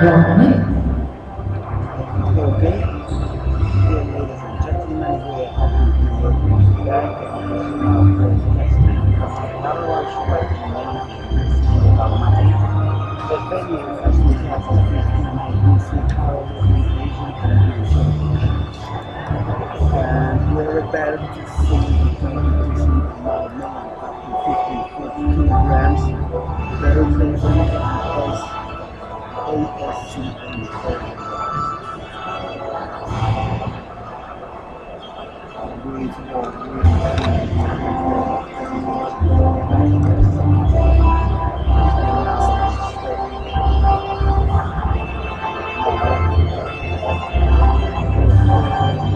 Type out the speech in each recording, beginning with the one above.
Germany. Okay. Dear ladies and gentlemen, we are happy to welcome you back now for the testing of the Paralympic in Almaty. The venue of 2015 IPC Powerlifting Asian Championship. And we're about to see the competition among men up to 54 kilograms, representing as ASC in Korea.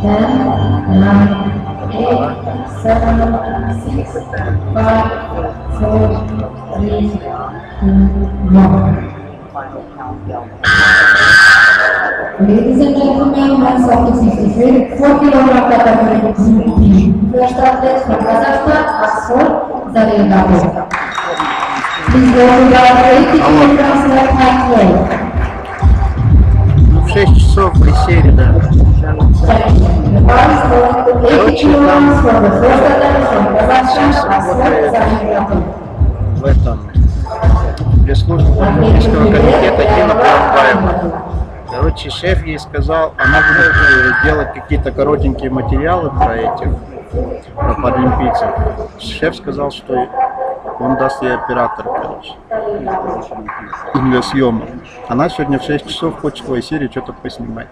Ten, nine, 8, 7, 6, 5, 4, 3, 2, 1. Ladies and gentlemen, men's up to 63, 4 kg category Group B. First athlete from Kazakhstan, Asfar Zarelgapov. Please go to the 80 kg left hand weight. 6 часов присели, да. Короче, там в этом пресс-службе Олимпийского комитета Дина Парамбаева. Короче, шеф ей сказал, она будет делать какие-то коротенькие материалы про этих, про паралимпийцев. Шеф сказал, что он даст ей оператора, короче, для съемок. Она сегодня в 6 часов хочет в серии что-то поснимать.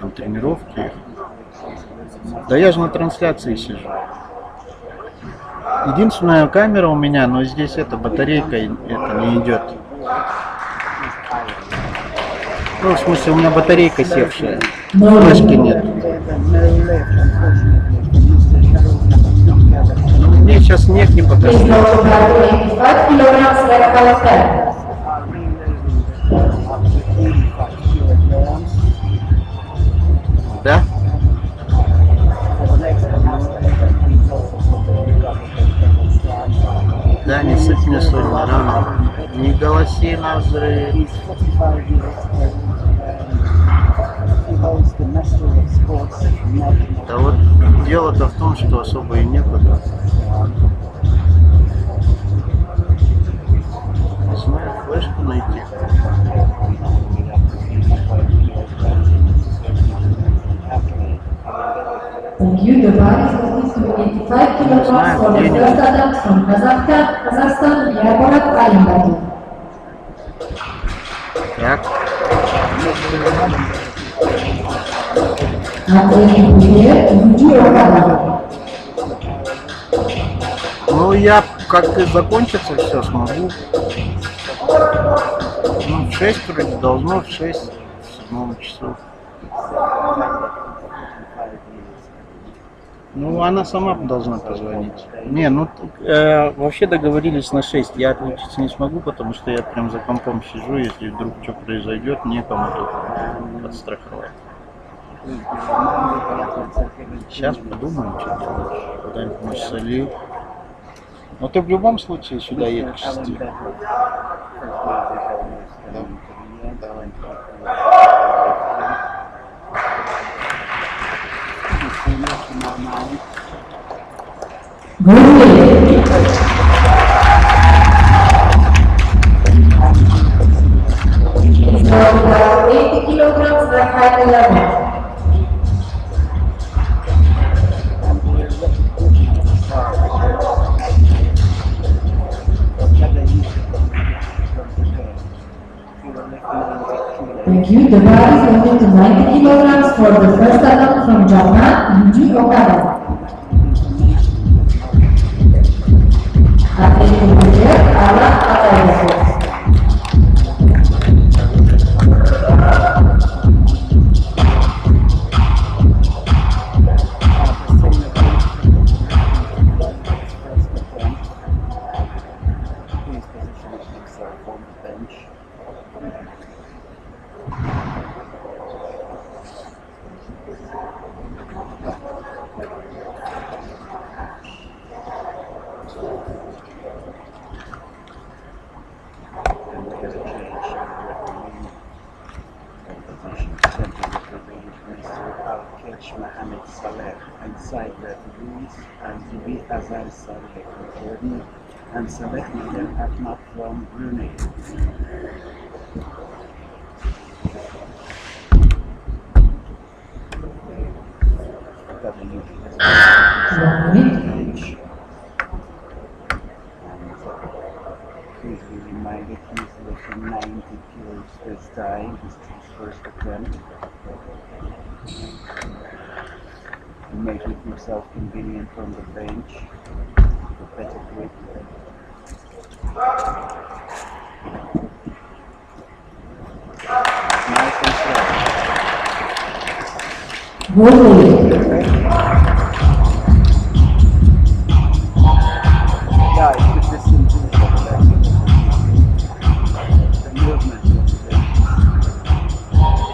Там тренировки. Да я же на трансляции сижу. Единственная камера у меня, но здесь эта батарейка это не идет. Ну, в смысле, у меня батарейка севшая. Флешки нет. Мне сейчас снег не покажет. Да? Да, не сыпь мне соль на рану. Не голоси на взрыв. Да вот дело-то в том, что особо и некуда. Не знаю, флешку найти. Thank you. The bar is moving to 85 kilograms for the first attempt from Kazakhstan, Almaty. Так. Ну, я как-то закончится все смогу. Ну, в 6 вроде должно, в 6, в 7 часу. Ну, она сама должна позвонить. Не, ну, вообще договорились на 6. Я отключиться не смогу, потому что я прям за компом сижу. Если вдруг что произойдет, некому тут подстраховать. Сейчас подумаем, что делать. Куда-нибудь мы солью. Но ты в любом случае сюда едешь. Давай. About 80 kilograms left hand level. Thank you. The bar is moving to 90 kilograms for the first attempt from Japan, Yuji Okada. Athlete computer, Ala Atayako. Azar Saturday from Jordan, and selected Ahmad from Brunei. Please be reminded he's lifting 90 kilos this time. This is his first attempt. Make it yourself convenient from the bench for better grip. Nice and yeah, it's good to see the movement of the bench.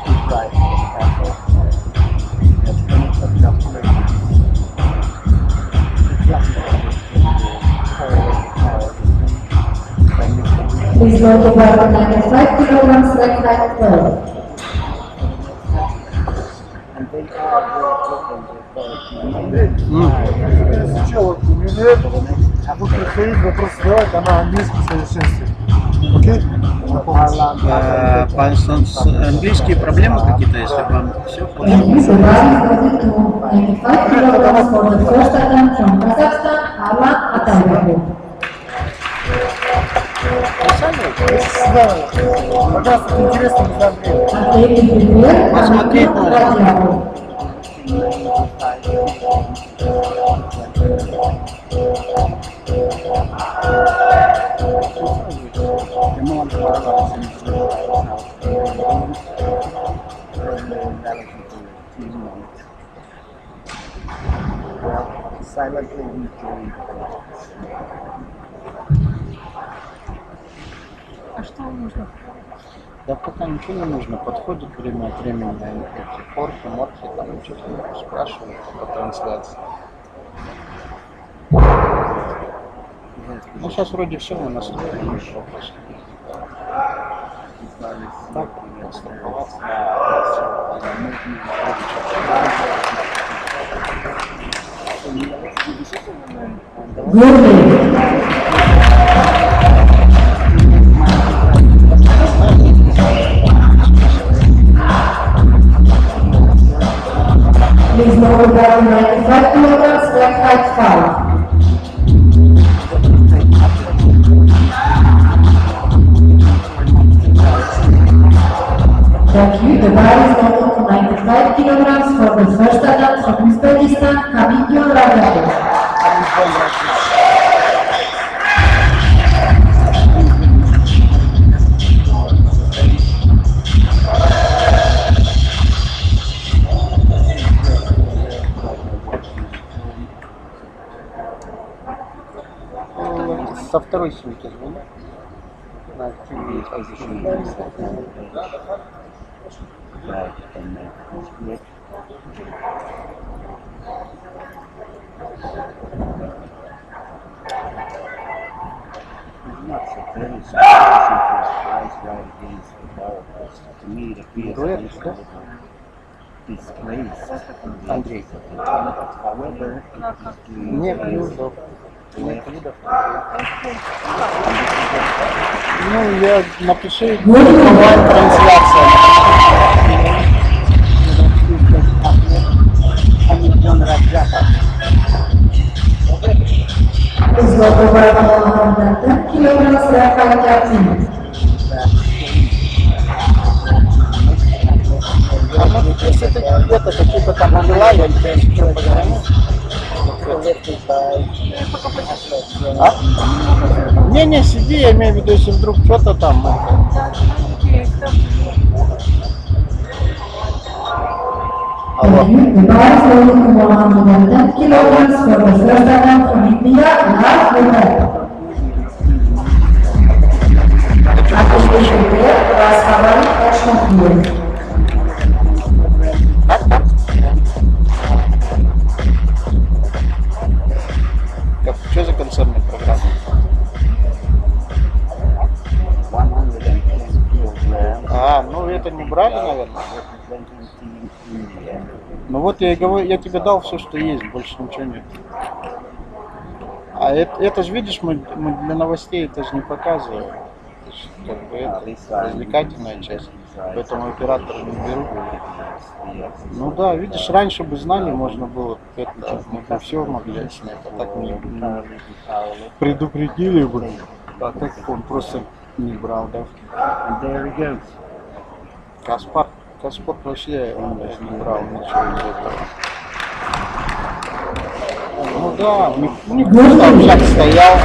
Keep right from the tackle. That's kind of a jump play. Please go to about 95 kilograms leg height curl. And they are Сначала умеет, а тут приходит вопрос сделать, она английский в совершенстве. Окей? Английские проблемы какие-то, если вам все And this is to 95 kilograms for the first attempt from Kazakhstan, Almaty. Пожалуйста, интересно, не забудь. And they will prepare Посмотреть and можно. Silently enjoying А что нужно? Да пока ничего не нужно. Подходит время от времени на эти порки, морки, там что-то спрашивают по трансляции. Ну сейчас вроде все у нас есть вопросы. Так, страховаться. Please lower down 95 kilograms leg height 5. Thank you. The bar is lowered to 95 kilograms for the first attempt from Uzbekistan, Kamikyo Rajapur. Со второй сумки звоню. На активные позиции. Not so very surprising for his price right against the bar. To me, it appears that he's a little displaced on the edges of the tournament. However, he's doing Нет видов. Нет видов. Ну, я напиши онлайн-трансляция. Please go to about 110 kilograms leg height 13. А может, если ты где-то какие-то там дела, я тебе еще позвоню. А? Не, сиди, я имею в виду, если вдруг что-то там. Thank you. The bar is lowered to 110 kilograms for the first attempt from India, last winner. Please prepare to ask Havani action here. Что за концертная программа? 110 kilograms. А, ну это не брали, наверное. Ну вот я и говорю, я тебе дал все, что есть, больше ничего нет. А это же, видишь, мы для новостей это же не показываем. Это ж как бы это развлекательная часть. Поэтому операторы не берут. Ну да, видишь, раньше бы знали, можно было, это, мы бы все могли снять, а так не предупредили бы. А так он просто не брал, да. And there he goes. Каспар вообще он даже не брал ничего из этого. Ну да, у них просто обжак стоял.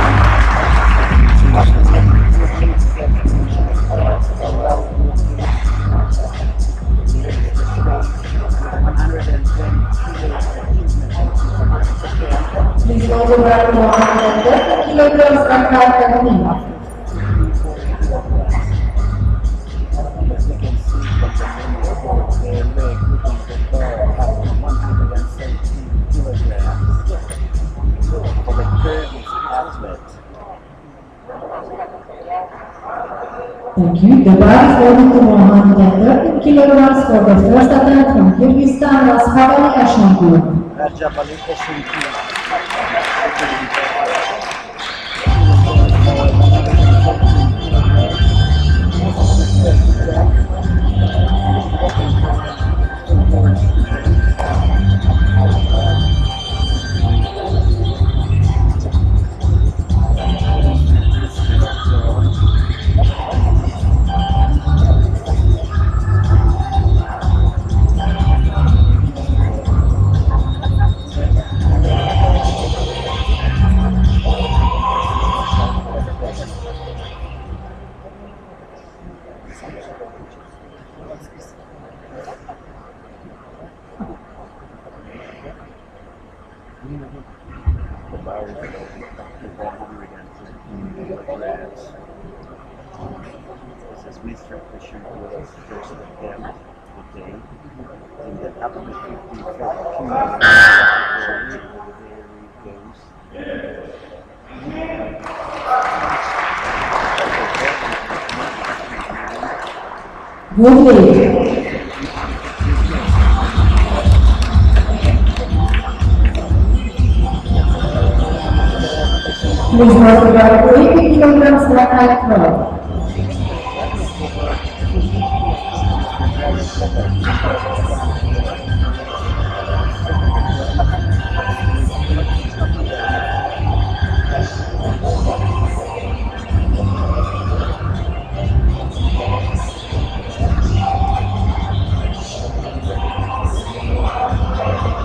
Please go to around 130 kilograms and try technique. Thank you. The bar is loaded to 130 kilograms for the first attempt from Kyrgyzstan, Rashavali Ashankur. This is Mr. Fisher Will's first attempt of the day. In the upper 50 category, there he goes. Good way. Please note about 80 kilograms left high throw.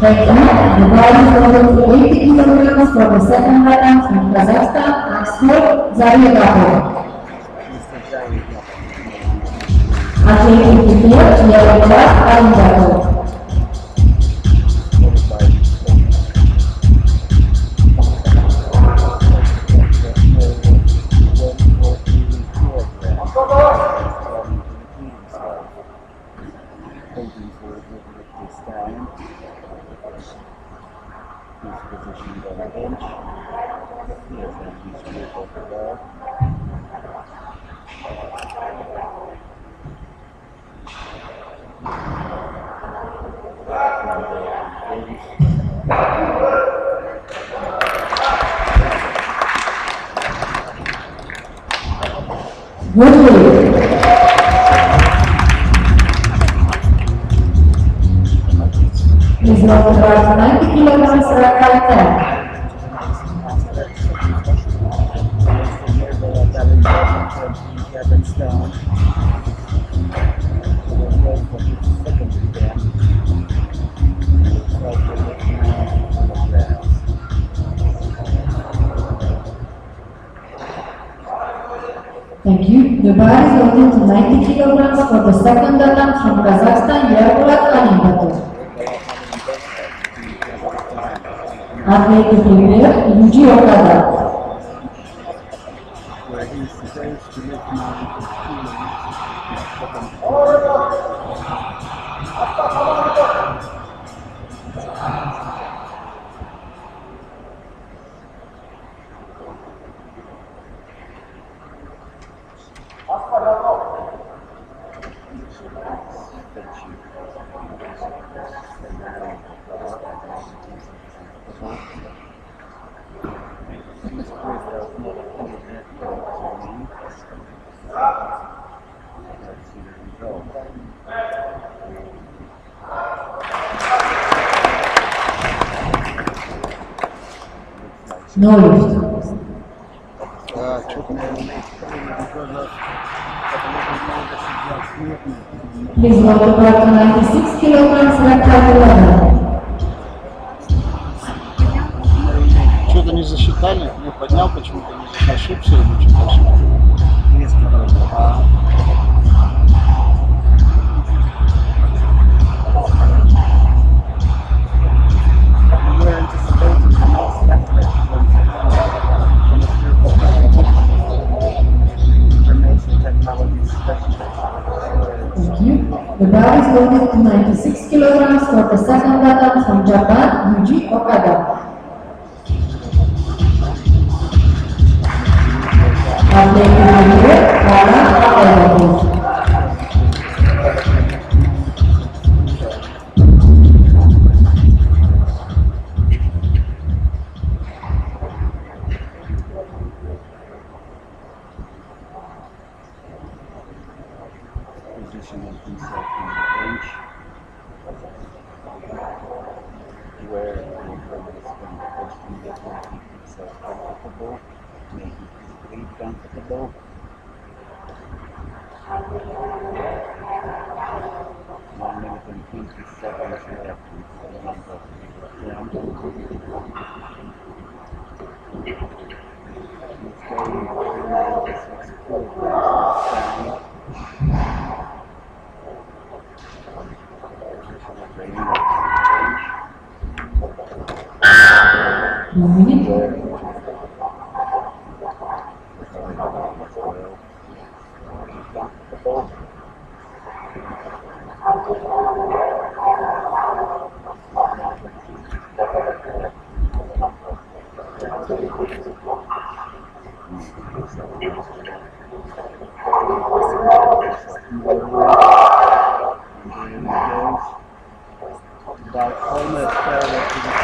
Thank you. The ball is loaded to 80 kilograms for the second attempt from Kazakhstan, Oxford, Zaryagapov. Athlete prepared, yellow flag, Almaty. Positioned on the bench. Here's the history of the ball. Good. Please note about 90 kilograms right there. Thank you. The bar is loaded to 90 kilograms for the second attempt from Kazakhstan, Almaty. Athlete prepared, Yuji Okada. Where he's supposed to lift No lift. Что-то Please lower bar to 96 kilograms, rectangle level. Что-то не засчитали, я поднял почему-то, не ошибся или что-то ошибся. Несколько раз. We're anticipating the next step information technology specialist. Thank you. The bar is loaded to 96 kilograms for the second attempt from Japan, Yuji Okada. Athlete to the rear, Paralympic. Positioning himself in the bench where the opponent is going to question that will keep himself comfortable, make his breathe comfortable. One minute and 20 seconds left to the end of the round. He's going for 96 kilograms standing. One minute. About almost parallel to the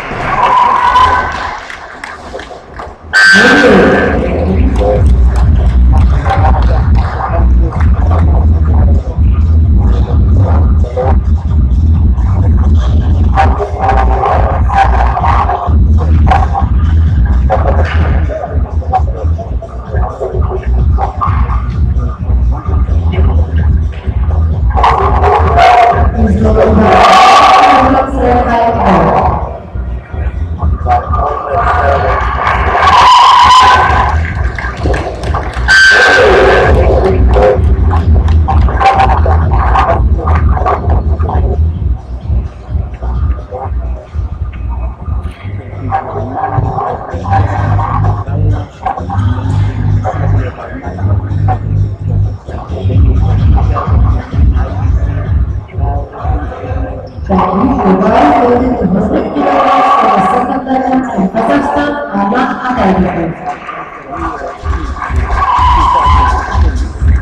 Kazakhstan, Almaty.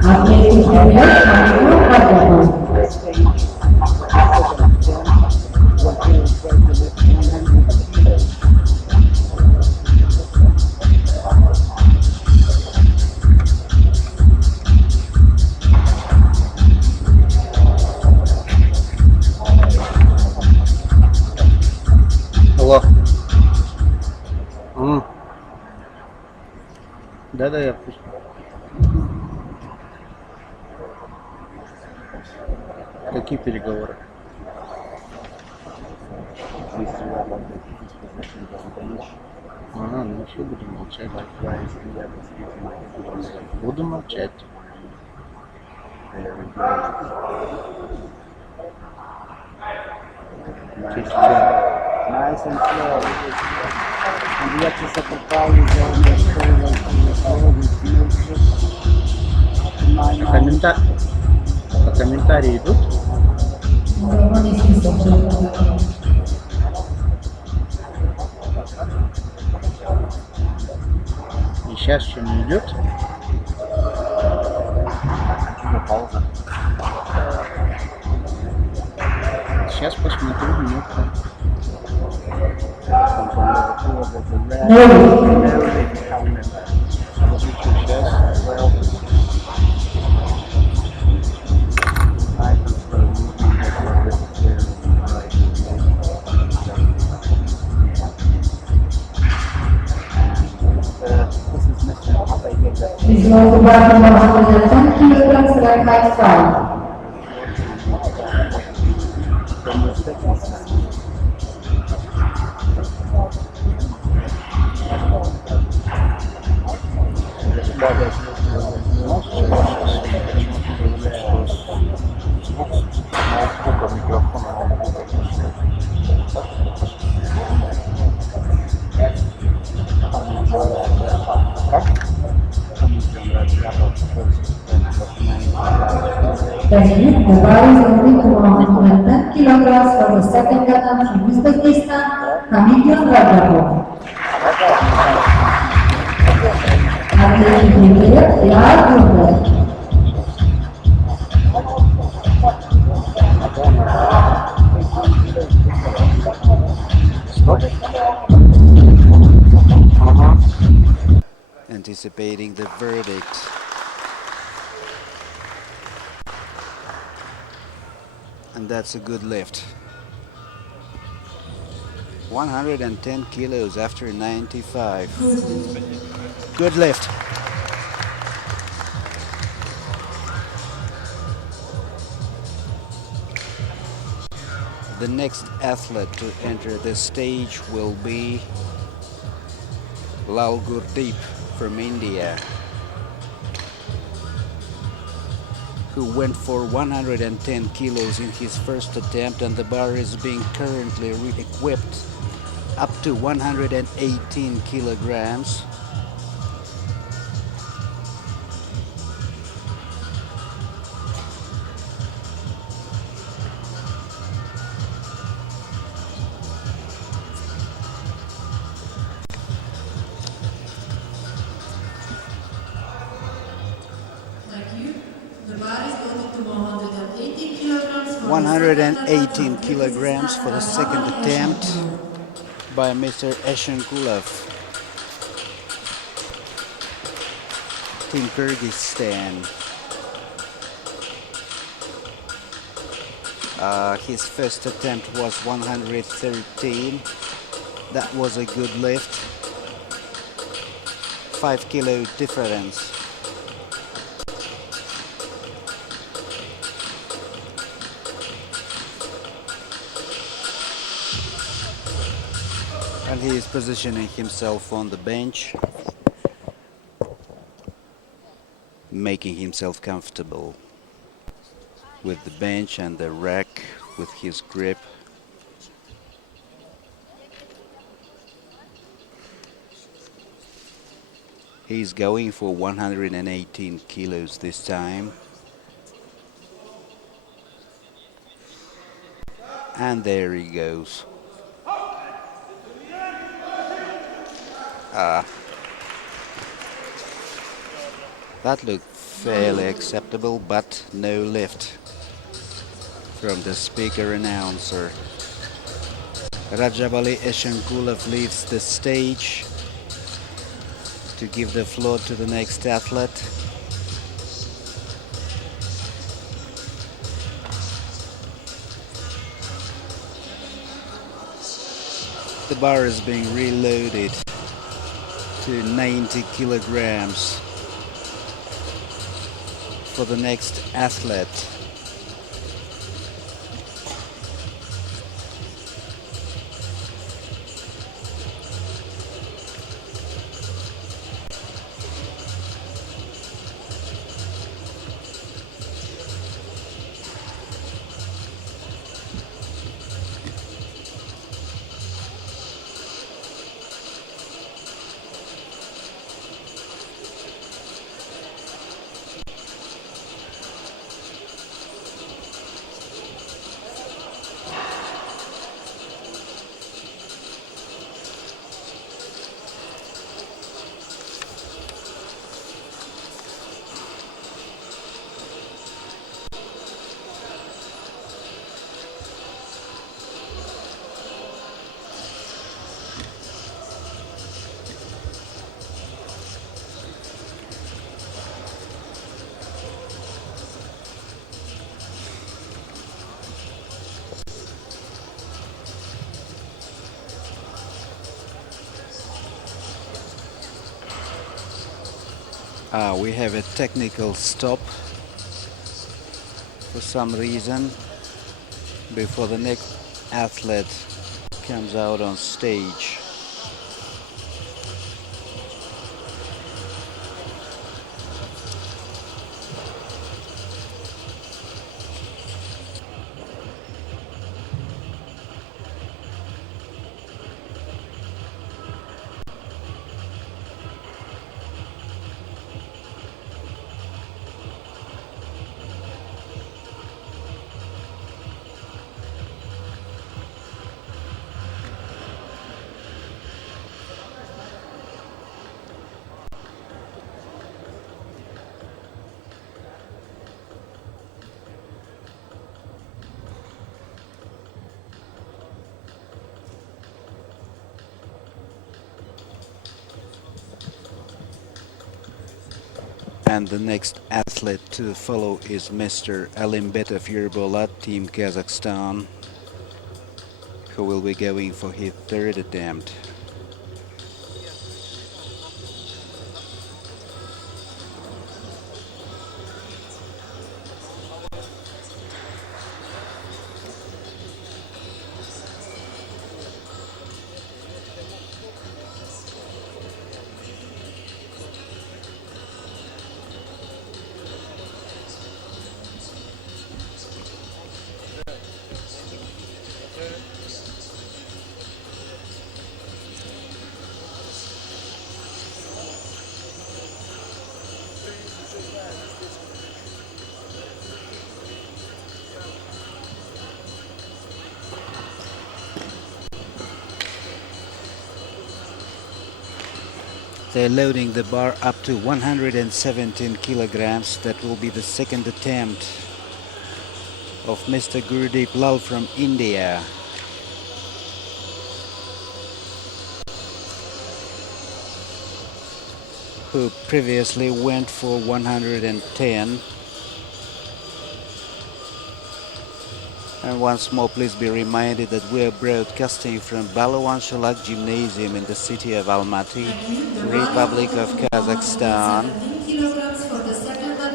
Athlete to the rear, Алло. Да, я пусть. Какие переговоры? Ага, ну все, будем молчать. Буду молчать. Nice and slow. And the exercise probably going to stay like Комментарии идут? И сейчас что не идет? Сейчас посмотрю минутку. Please go to bar number 110 kilograms, right high 5. Thank you. The bar is open to 110 kilograms for the second attempt from Uzbekistan, Hamidjon Rajapov. Athlete prepared, they are prepared. Anticipating the verdict. And that's a good lift. 110 kilos after 95. Good lift. The next athlete to enter this stage will be Lal Gurdeep from India, who went for 110 kilos in his first attempt, and the bar is being currently re-equipped up to 118 kilograms. Thank you. The bar is going to 118 kilograms. 118 kilograms for the second attempt by Mr. Eshenkulov, Team Kyrgyzstan. His first attempt was 113. That was a good lift. 5 kilo difference. And he is positioning himself on the bench, making himself comfortable with the bench and the rack with his grip. He's going for 118 kilos this time. And there he goes. That looked fairly acceptable, but no lift from the speaker announcer. Rajabali Eshenkulov leaves the stage to give the floor to the next athlete. The bar is being reloaded to 90 kilograms for the next athlete. We have a technical stop for some reason before the next athlete comes out on stage. And the next athlete to follow is Mr. Alimbetov Yerbolat, Team Kazakhstan, who will be going for his third attempt. They're loading the bar up to 117 kilograms. That will be the second attempt of Mr. Gurdeep Lal from India. Who previously went for 110. And once more, please be reminded that we are broadcasting from Balawanshalak Gymnasium in the city of Almaty, Republic of Kazakhstan.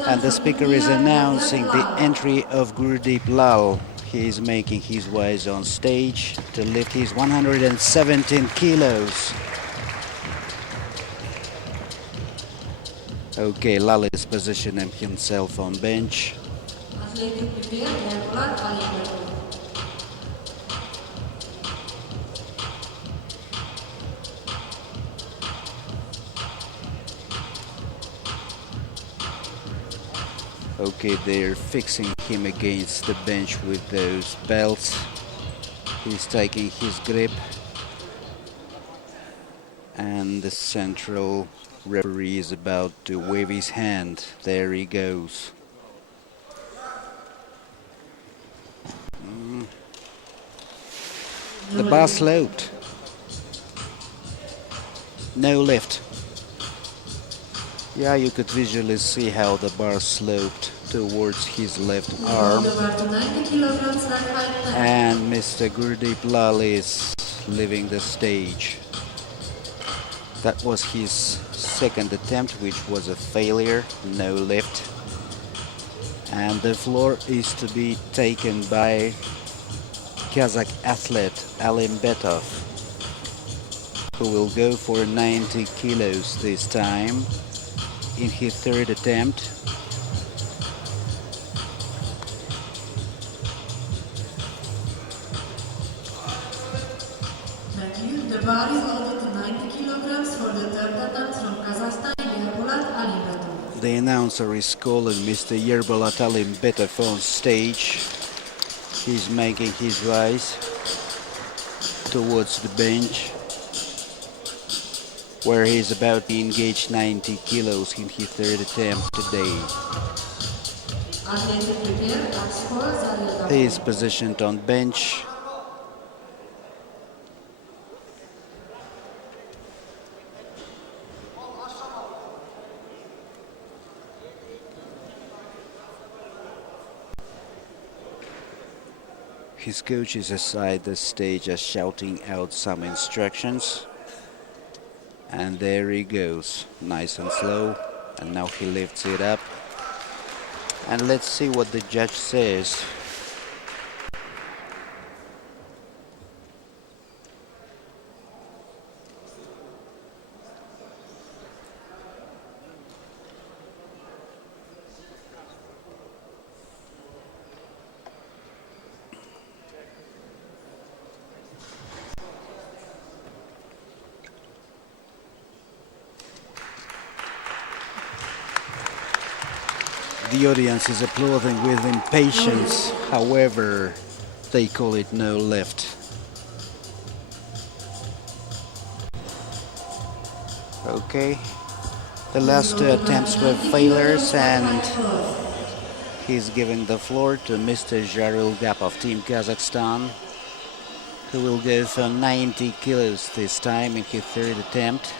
And the speaker is announcing the entry of Gurdeep Lal. He is making his way on stage to lift his 117 kilos. Okay, Lal is positioning himself on bench. Okay, they're fixing him against the bench with those belts. He's taking his grip. And the central referee is about to wave his hand. There he goes. The bar sloped. No lift. Yeah, you could visually see how the bar sloped towards his left arm. And Mr. Gurdeep Lal is leaving the stage. That was his second attempt, which was a failure, no lift. And the floor is to be taken by Kazakh athlete Alimbetov, who will go for 90 kilos this time in his third attempt. Thank you. The bar is loaded to 90 kilograms for the third attempt from Kazakhstan, Yerbolat Alimbetov. The announcer is calling Mr. Yerbolat Alimbetov on stage. He's making his rise towards the bench, where he's about to engage 90 kilos in his third attempt today. He is positioned on bench. His coach is aside the stage, just shouting out some instructions. And there he goes, nice and slow. And now he lifts it up. And let's see what the judge says. The audience is applauding with impatience, however, they call it no lift. Okay, the last two attempts were failures, and he's giving the floor to Mr. Jaril Gapov, Team Kazakhstan, who will go for 90 kilos this time in his third attempt.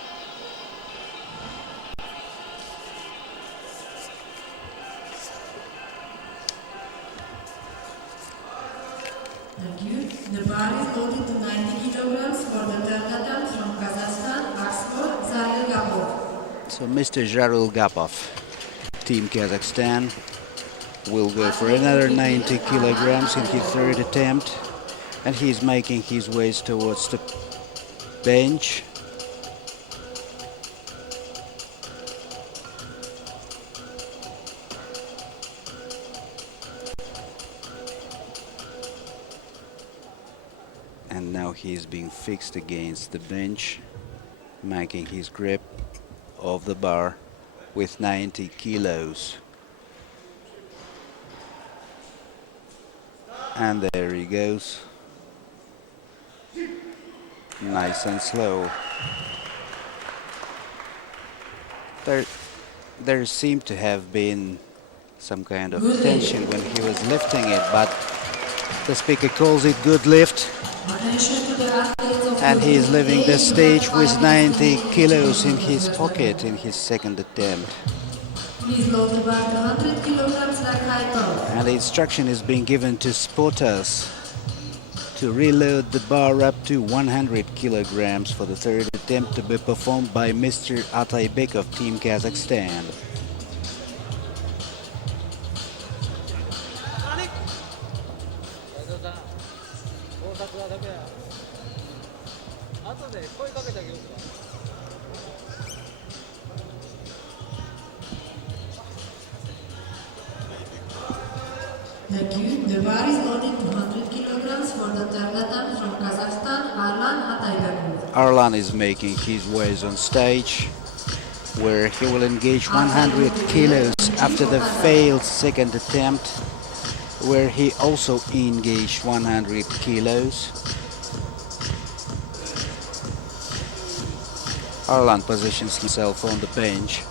Thank you. The bar is loaded to 90 kilograms for the third attempt from Kazakhstan, Oxford, Jaril Gapov. So Mr. Jaril Gapov, Team Kazakhstan, will go for another 90 kilograms in his third attempt, and he's making his ways towards the bench. And now he's being fixed against the bench, making his grip of the bar with 90 kilos. And there he goes. Nice and slow. There seemed to have been some kind of tension when he was lifting it, but the speaker calls it good lift. And he is leaving the stage with 90 kilos in his pocket in his second attempt. Please load the bar to 100 kilograms like high power. And the instruction is being given to spotters to reload the bar up to 100 kilograms for the third attempt, to be performed by Mr. Ataybek of Team Kazakhstan. Thank you. The bar is loaded to 100 kilograms for the third attempt from Kazakhstan, Arlan Ataybek. Arlan is making his ways on stage, where he will engage 100 kilos after the failed second attempt, where he also engaged 100 kilos. Arlan positions himself on the bench.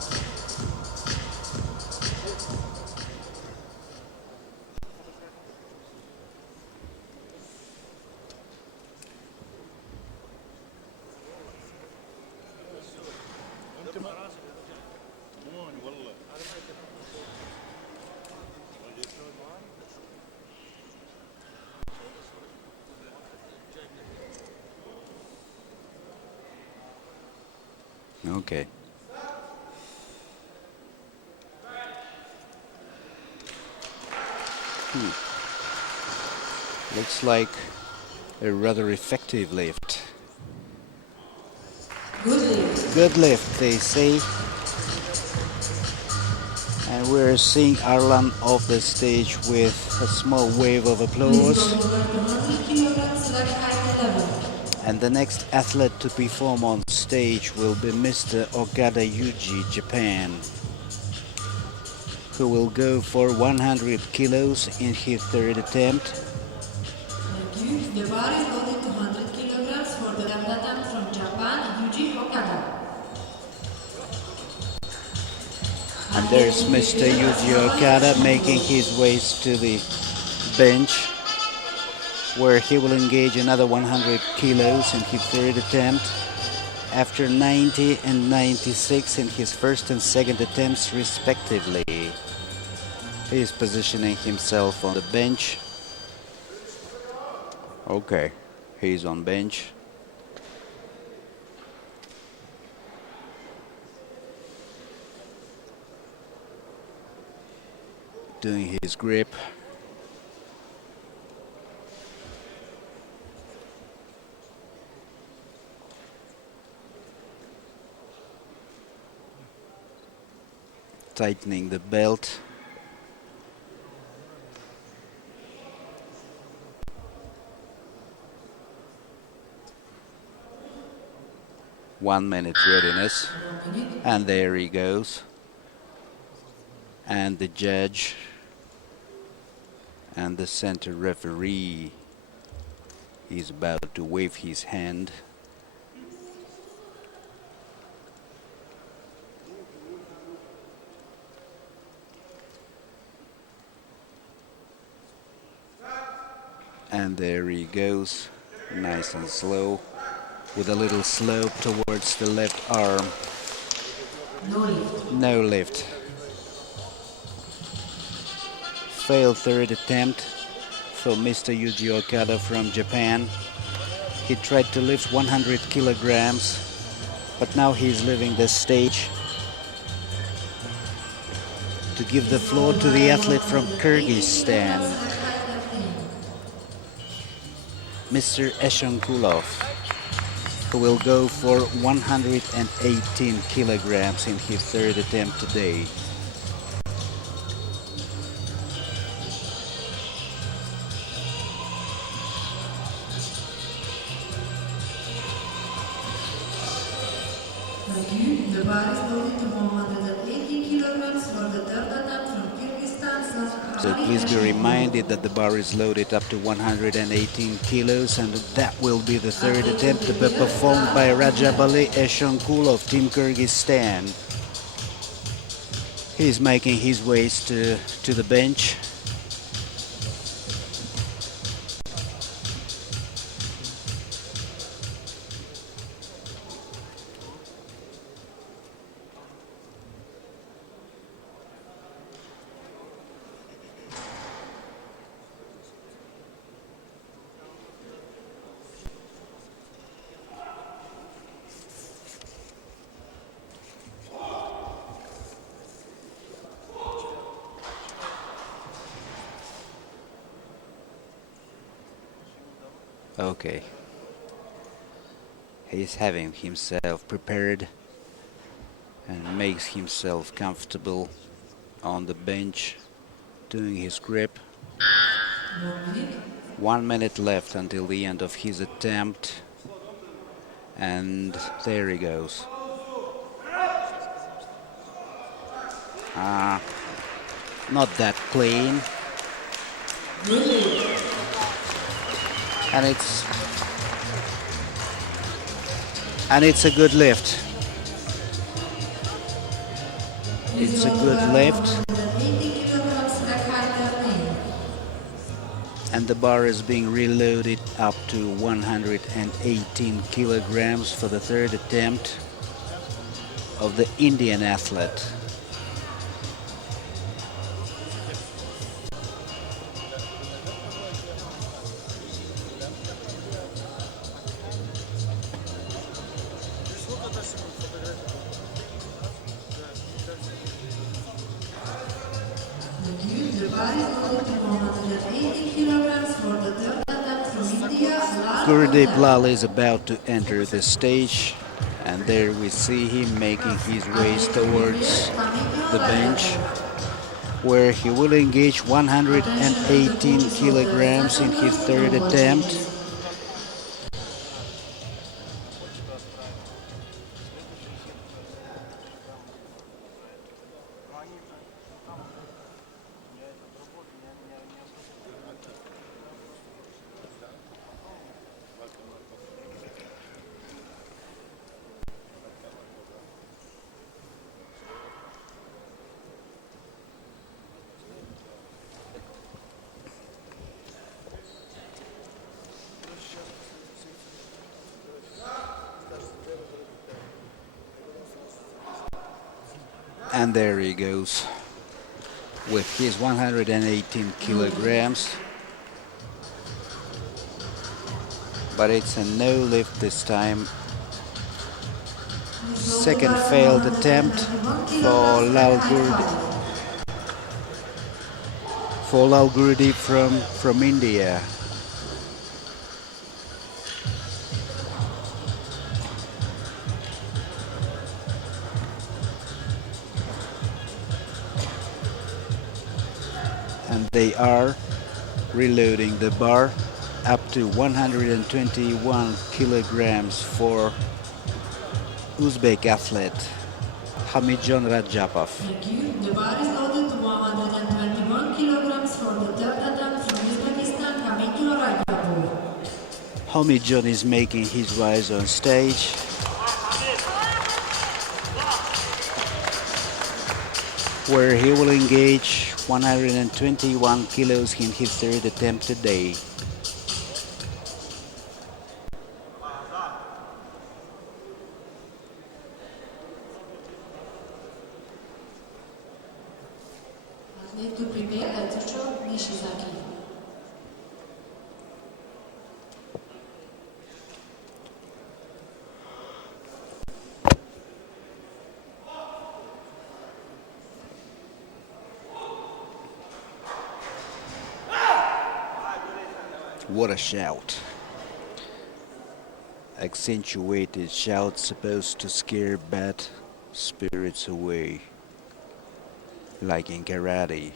Okay. Looks like a rather effective lift. Good lift. Good lift, they say. And we're seeing Arlan off the stage with a small wave of applause. Please load the bar to 100 kilograms like high level. And the next athlete to perform on stage will be Mr. Okada Yuji, Japan, who will go for 100 kilos in his third attempt. Thank you. The bar is loaded to 100 kilograms for the third attempt from Japan, Yuji Okada. And there's Mr. Yuji Okada making his ways to the bench, where he will engage another 100 kilos in his third attempt after 90 and 96 in his first and second attempts respectively. He is positioning himself on the bench. Okay, he's on bench. doing his grip. Tightening the belt. One minute readiness, and there he goes. And the judge and the center referee is about to wave his hand. And there he goes, nice and slow, with a little slope towards the left arm. No lift. Failed third attempt for Mr. Yuji Okada from Japan. He tried to lift 100 kilograms, but now he's leaving the stage to give the floor to the athlete from Kyrgyzstan, Mr. Eshankulov, who will go for 118 kilograms in his third attempt today. The bar is loaded to 180 kilograms for the third attempt from Kyrgyzstan. So please be reminded that the bar is loaded up to 118 kilos, and that will be the third attempt to be performed by Rajabali Eshankulov, Team Kyrgyzstan. He's making his way to the bench. Okay. He's having himself prepared and makes himself comfortable on the bench, doing his grip. 1 minute left until the end of his attempt, and there he goes. Not that clean. And it's a good lift. It's a good lift. And the bar is being reloaded up to 118 kilograms for the third attempt of the Indian athlete. Gurdeep Lal is about to enter the stage, and there we see him making his way towards the bench, where he will engage 118 kilograms in his third attempt. And there he goes with his 118 kilograms. But it's a no lift this time. Second failed attempt for Lal Gurdeep. for Lalgurdi from India. And they are reloading the bar up to 121 kilograms for Uzbek athlete Hamidjon Rajapov. Thank you. The bar is loaded to 121 kilograms for the third attempt from Uzbekistan, Hamidjon Rajapov. Hamidjon is making his rise on stage. Where he will engage 121 kilos in his third attempt today. Need to prepare Tetsucho Nishizaki. What a shout. Accentuated shout supposed to scare bad spirits away. Like in karate.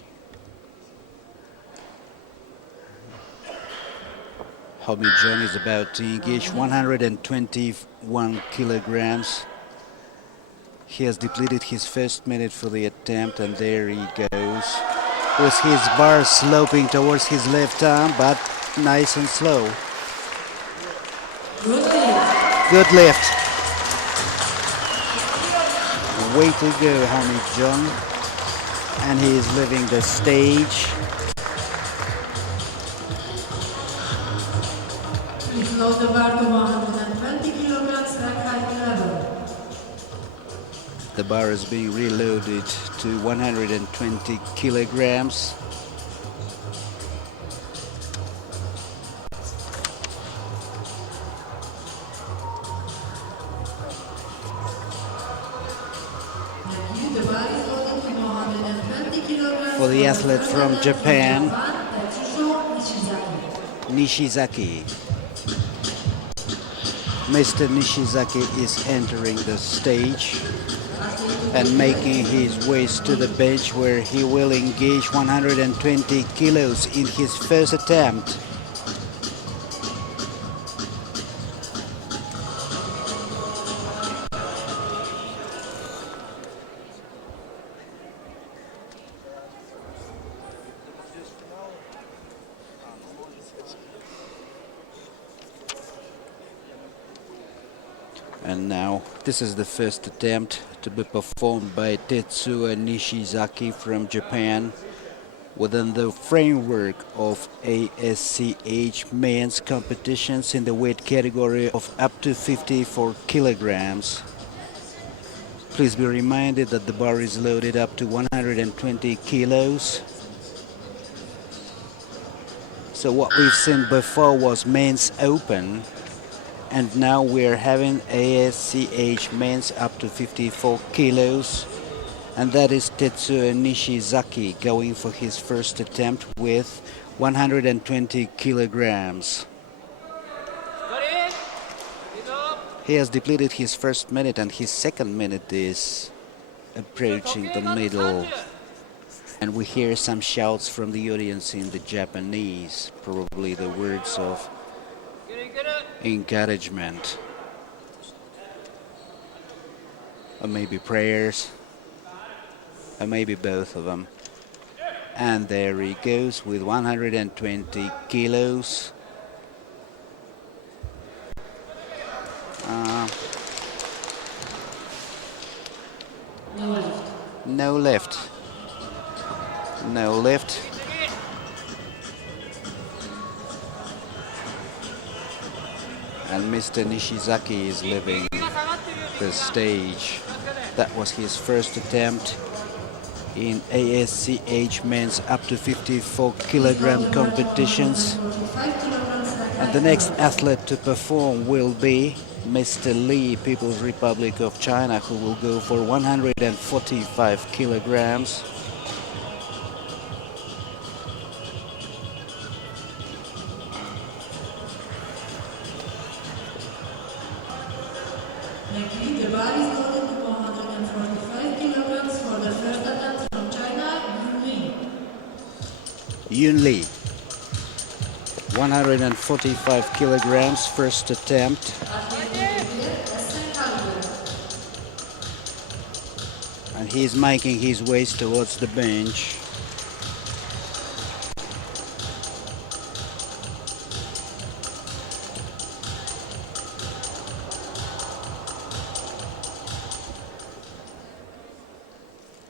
Hamidjon is about to engage 121 kilograms. He has depleted his first minute for the attempt, and there he goes. With his bar sloping towards his left arm, but nice and slow. Good lift. Good lift. Way to go, Hamidjon. And he is leaving the stage. Please load the bar to 120 kilograms rack height level. The bar is being reloaded to 120 kilograms. For the athlete from Japan, Nishizaki. Mr. Nishizaki is entering the stage and making his ways to the bench, where he will engage 120 kilos in his first attempt. And now, this is the first attempt to be performed by Tetsuya Nishizaki from Japan within the framework of ASCH men's competitions in the weight category of up to 54 kilograms. Please be reminded that the bar is loaded up to 120 kilos. So what we've seen before was men's open. And now we're having ASCH men's up to 54 kilos. And that is Tetsuya Nishizaki going for his first attempt with 120 kilograms. He has depleted his first minute, and his second minute is approaching the middle. And we hear some shouts from the audience in the Japanese, probably the words of encouragement, or maybe prayers, or maybe both of them. And there he goes with 120 kilos. No lift. No lift. And Mr. Nishizaki is leaving the stage. That was his first attempt in ASCH men's up to 54 kilogram competitions. And the next athlete to perform will be Mr. Li, People's Republic of China, who will go for 145 kilograms. Yun Lee, 145 kilograms, first attempt. And he's making his way towards the bench.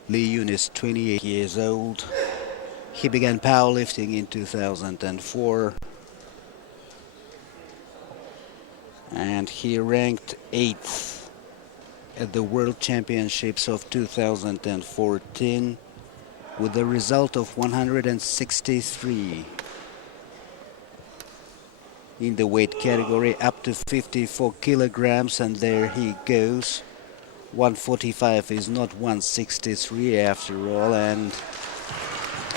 Lee Yun is 28 years old. He began powerlifting in 2004. And he ranked 8th at the World Championships of 2014 with a result of 163 in the weight category up to 54 kilograms, and there he goes. 145 is not 163 after all, and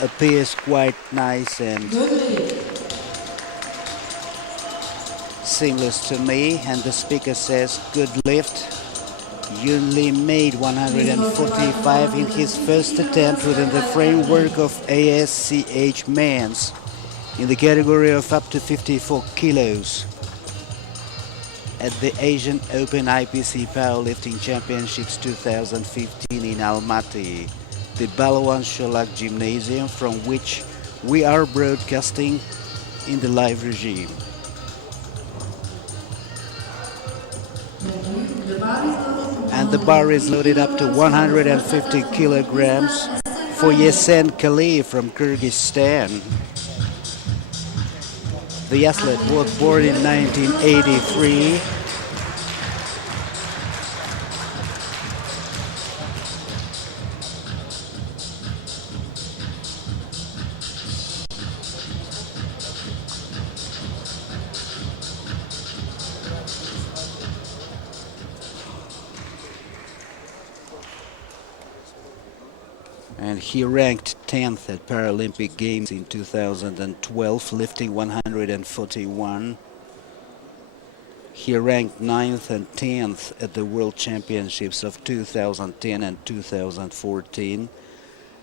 appears quite nice and seamless to me. And the speaker says, good lift. Yun Lee made 145 in his first attempt within the framework of ASCH Men's in the category of up to 54 kilos at the Asian Open IPC Powerlifting Championships 2015 in Almaty, the Balawan Sholak Gymnasium, from which we are broadcasting in the live regime. And the bar is loaded up to 150 kilograms for Yesen Kali from Kyrgyzstan. The athlete was born in 1983. And he ranked 10th at Paralympic Games in 2012, lifting 141. He ranked 9th and 10th at the World Championships of 2010 and 2014,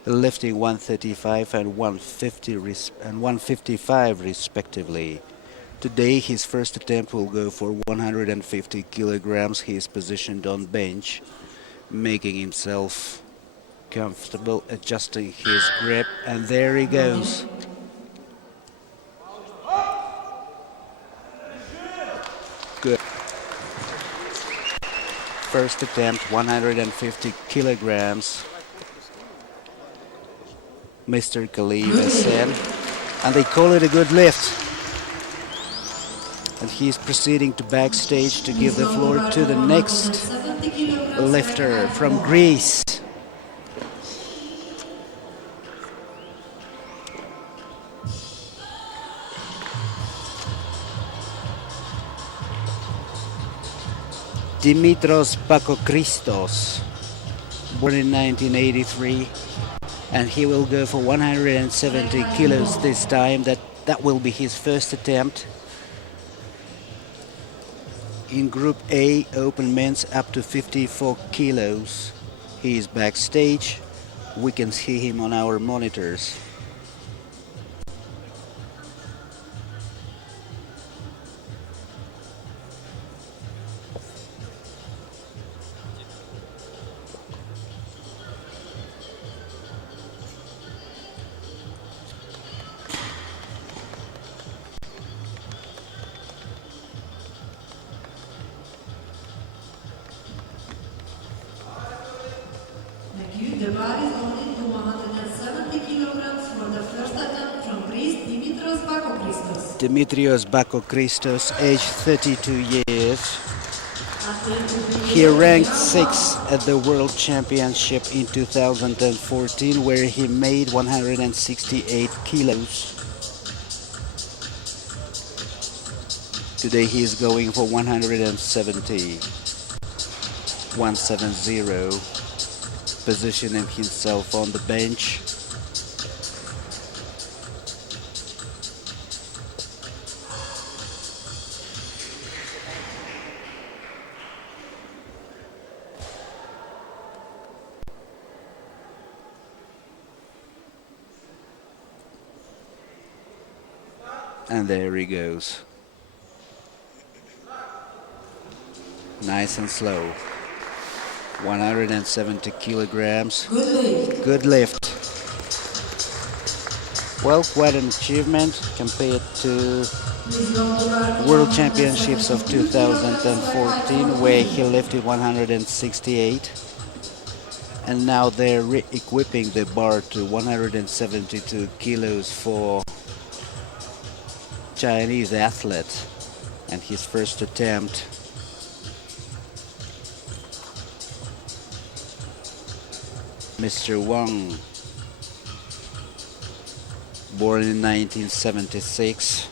lifting 135 and 155 respectively. Today his first attempt will go for 150 kilograms. He is positioned on bench, making himself comfortable, adjusting his grip, and there he goes. Good. First attempt, 150 kilograms. Mr. Khalid has said, and they call it a good lift. And he's proceeding to backstage to give the floor to the next lifter from Greece. Dimitros Bakokristos, born in 1983, and he will go for 170 kilos this time. That will be his first attempt. In Group A, Open Men's up to 54 kilos. He is backstage. We can see him on our monitors. The bar is loaded to 170 kilograms for the first attempt from Greece, Dimitrios Bakokristos. Dimitrios Bakokristos, age 32 years. He ranked 6th at the World Championship in 2014, where he made 168 kilos. Today he is going for 170, positioning himself on the bench. And there he goes. Nice and slow. 170 kilograms. Good lift. Well, quite an achievement compared to World Championships of 2014, where he lifted 168. And now they're re-equipping the bar to 172 kilos for Chinese athlete and his first attempt. Mr. Wang, born in 1976.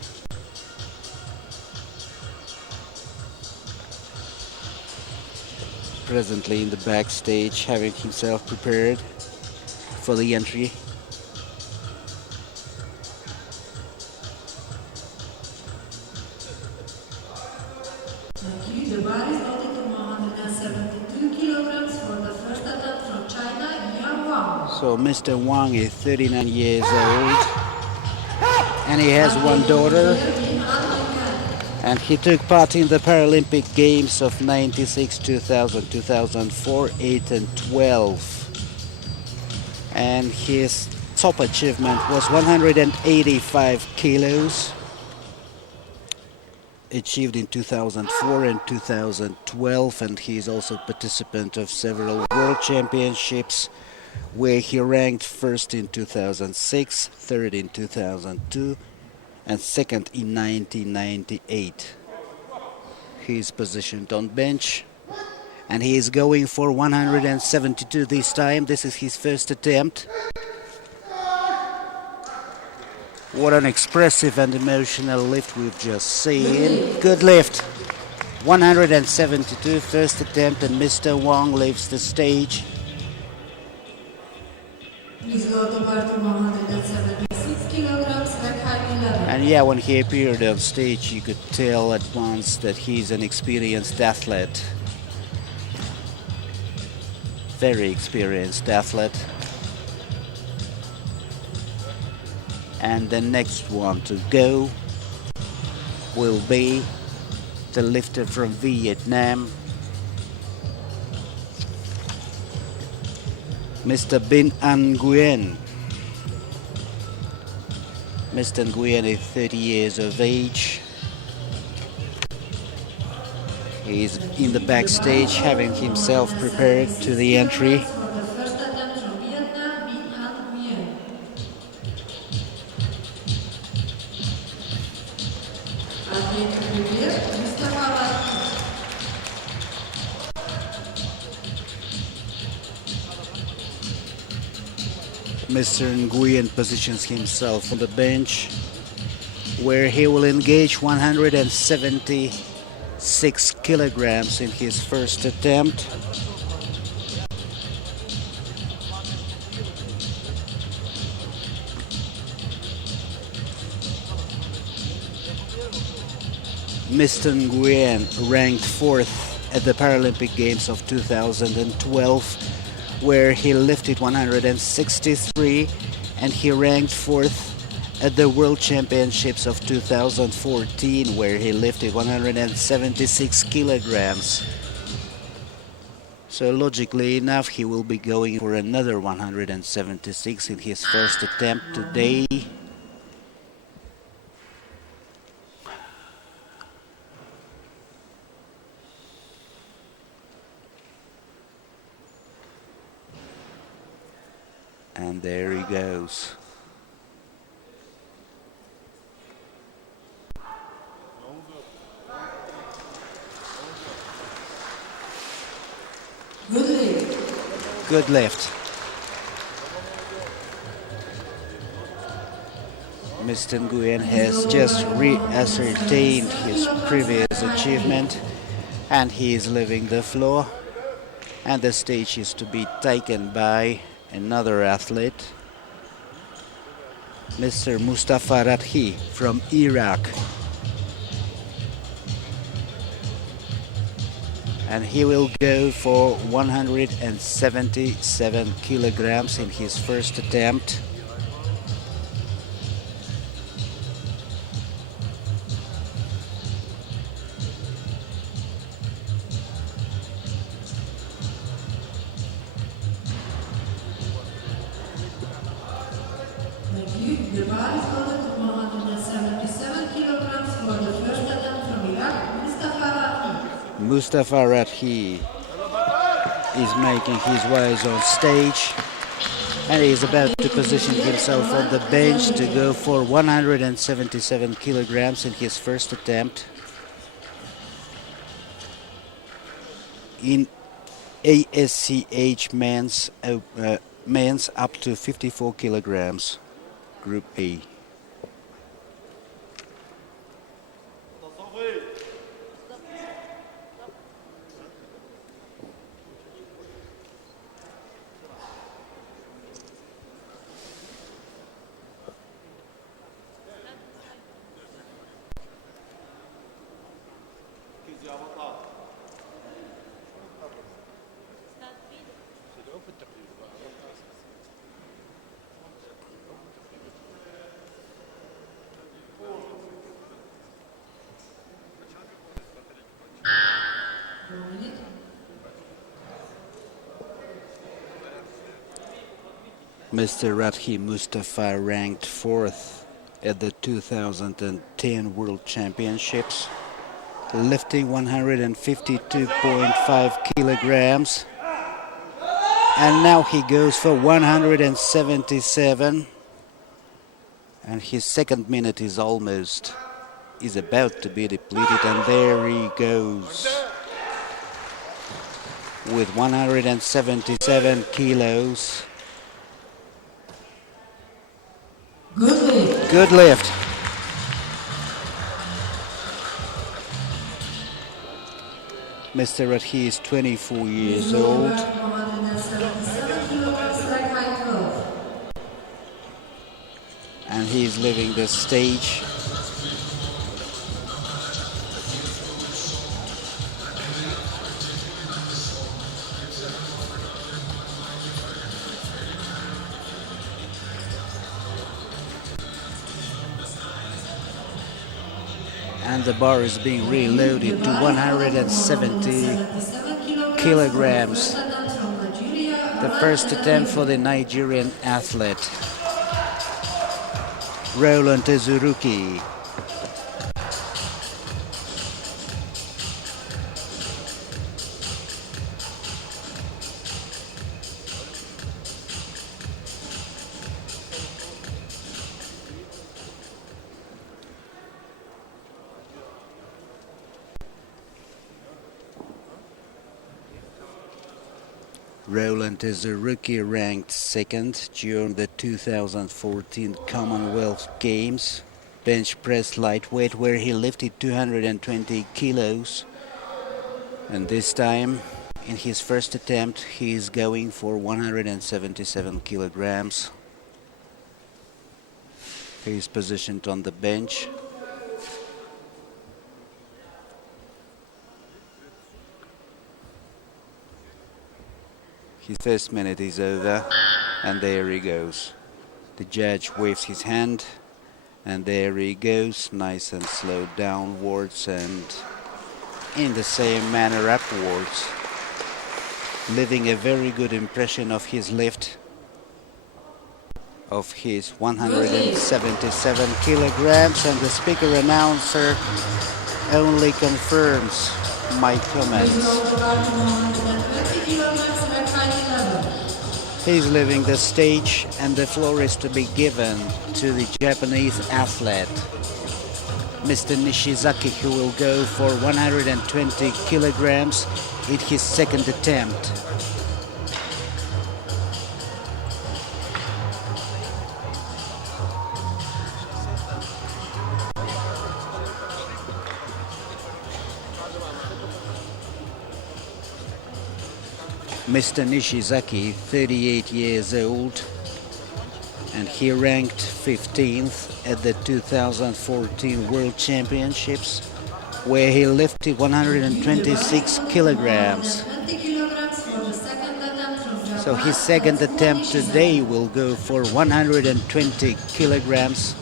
Presently in the backstage, having himself prepared for the entry. The bar is loaded to 172 kilograms for the first attempt from China, Yang Wang. So Mr. Wang is 39 years old and he has one daughter, and he took part in the Paralympic Games of 96, 2000, 2004, 8 and 12. And his top achievement was 185 kilos, achieved in 2004 and 2012, and he is also participant of several World Championships where he ranked first in 2006, third in 2002, and second in 1998. He is positioned on bench, and he is going for 172 this time. This is his first attempt. What an expressive and emotional lift we've just seen. Good lift. 172, first attempt, and Mr. Wang leaves the stage. Please go to bar to 176 kilograms at height 11. And yeah, when he appeared on stage, you could tell at once that he's an experienced athlete. Very experienced athlete. And the next one to go will be the lifter from Vietnam, Mr. Bin An Nguyen. Mr. Nguyen is 30 years of age. He is in the backstage having himself prepared to the entry. For the first attempt from Vietnam, Bin An Nguyen. Athlete prepare, Mr. Almaty. Mr. Nguyen positions himself on the bench, where he will engage 176 kilograms in his first attempt. Mr. Nguyen ranked 4th at the Paralympic Games of 2012, where he lifted 163, and he ranked 4th at the World Championships of 2014, where he lifted 176 kilograms. So logically enough, he will be going for another 176 in his first attempt today. And there he goes. Good lift. Good lift. Mr. Nguyen has just re-ascertained his previous achievement, and he is leaving the floor, and the stage is to be taken by another athlete, Mr. Mustafa Radhi from Iraq. And he will go for 177 kilograms in his first attempt. The bar is loaded to 177 kilograms for the first attempt from Iraq, Mustafa Rafi. Mustafa Rathi is making his ways on stage, and he is about to position himself on the bench to go for 177 kilograms in his first attempt in ASCH men's up to 54 kilograms, Group A. Mr. Rathi Mustafa ranked 4th at the 2010 World Championships, lifting 152.5 kilograms, and now he goes for 177, and his second minute is about to be depleted, and there he goes with 177 kilos. Good lift. Good lift. Mr. Rathi is 24 years old. 177 kilograms like my 12. And he is leaving the stage. And the bar is being reloaded to 170 kilograms. The first attempt for the Nigerian athlete, Roland Ezuruki. Roland Ezuruki ranked 2nd during the 2014 Commonwealth Games, bench press lightweight, where he lifted 220 kilos. And this time, in his first attempt, he is going for 177 kilograms. He is positioned on the bench. His first minute is over, and there he goes. The judge waves his hand, and there he goes, nice and slow downwards and in the same manner upwards, leaving a very good impression of his lift, of his 177 kilograms, and the speaker announcer only confirms my comments. He's leaving the stage, and the floor is to be given to the Japanese athlete, Mr. Nishizaki, who will go for 120 kilograms in his second attempt. Mr. Nishizaki, 38 years old, and he ranked 15th at the 2014 World Championships, where he lifted 126 kilograms. So his second attempt today will go for 120 kilograms.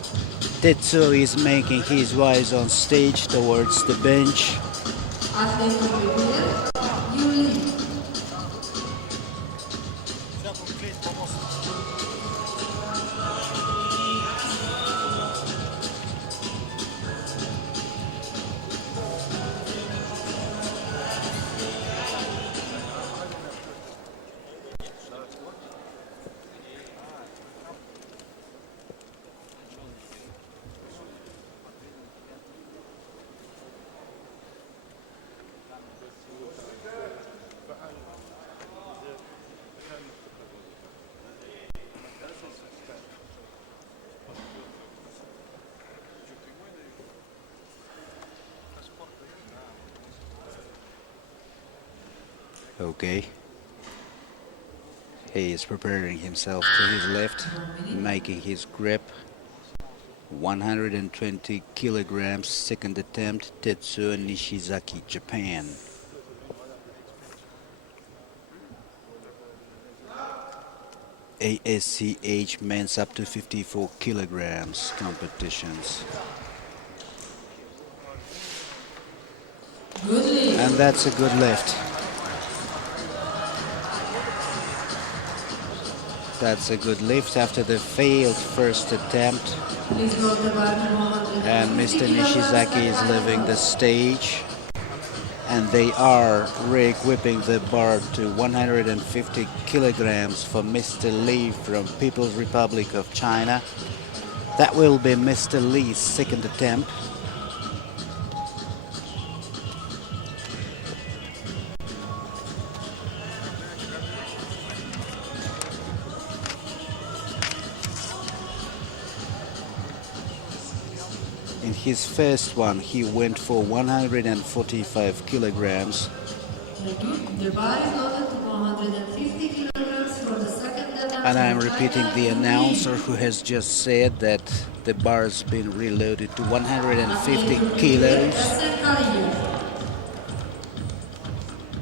Tetsuo is making his way on stage towards the bench. Okay. He is preparing himself to his left, making his grip. 120 kilograms, second attempt, Tetsuo Nishizaki, Japan. ASCH men's up to 54 kilograms competitions. And that's a good lift. That's a good lift after the failed first attempt. And Mr. Nishizaki is leaving the stage. And they are re-equipping the bar to 150 kilograms for Mr. Li from People's Republic of China. That will be Mr. Li's second attempt. In his first one, he went for 145 kilograms. The bar is loaded to 150 kilograms for the second attempt. And I'm repeating the announcer who has just said that the bar's been reloaded to 150 kilos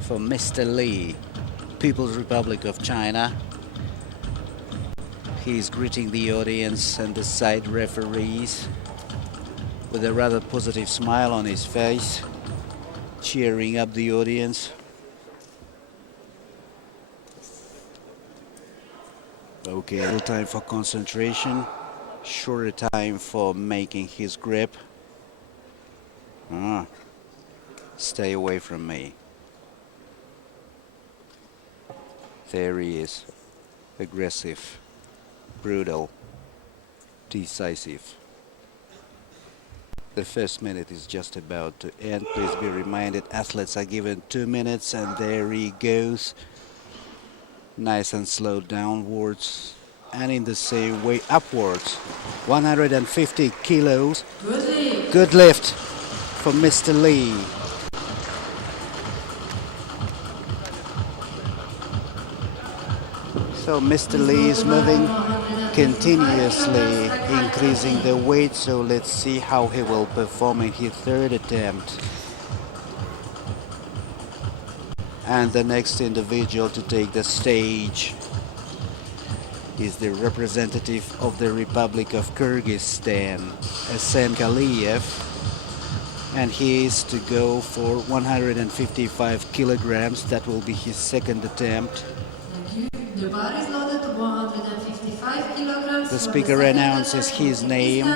for Mr. Li, People's Republic of China. He's greeting the audience and the side referees with a rather positive smile on his face, cheering up the audience. Okay, a little time for concentration, shorter time for making his grip. Stay away from me. There he is, aggressive, brutal, decisive. The first minute is just about to end. Please be reminded, athletes are given 2 minutes, and there he goes. Nice and slow downwards, and in the same way upwards. 150 kilos. Good lift for Mr. Li. So Mr. Li is moving continuously, increasing the weight, so let's see how he will perform in his third attempt. And the next individual to take the stage is the representative of the Republic of Kazakhstan, Asen Kaliyev, and he is to go for 155 kilograms. That will be his second attempt. The bar is loaded to 155 kilograms. The speaker announces his name,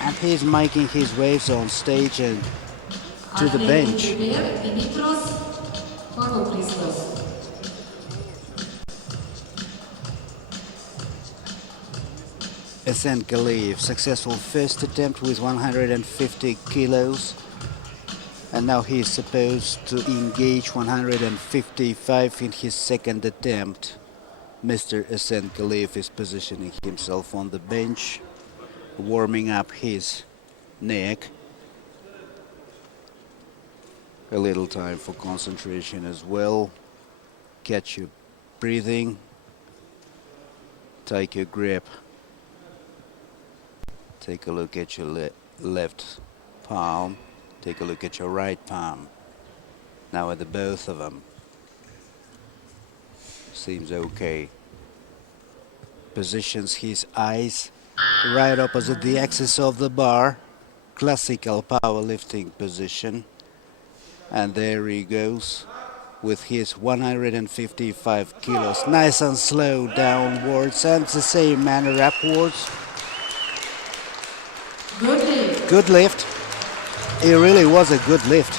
and he's making his waves on stage and to the bench. Asen Kaliyev, successful first attempt with 150 kilos. And now he is supposed to engage 155 in his second attempt. Mr. Asen Kaliyev is positioning himself on the bench, warming up his neck. A little time for concentration as well. Catch your breathing. Take your grip. Take a look at your left palm. Take a look at your right palm. Now at the both of them. Seems okay. Positions his eyes right opposite the axis of the bar. Classical powerlifting position. And there he goes with his 155 kilos. Nice and slow downwards and the same manner upwards. Good lift. It really was a good lift.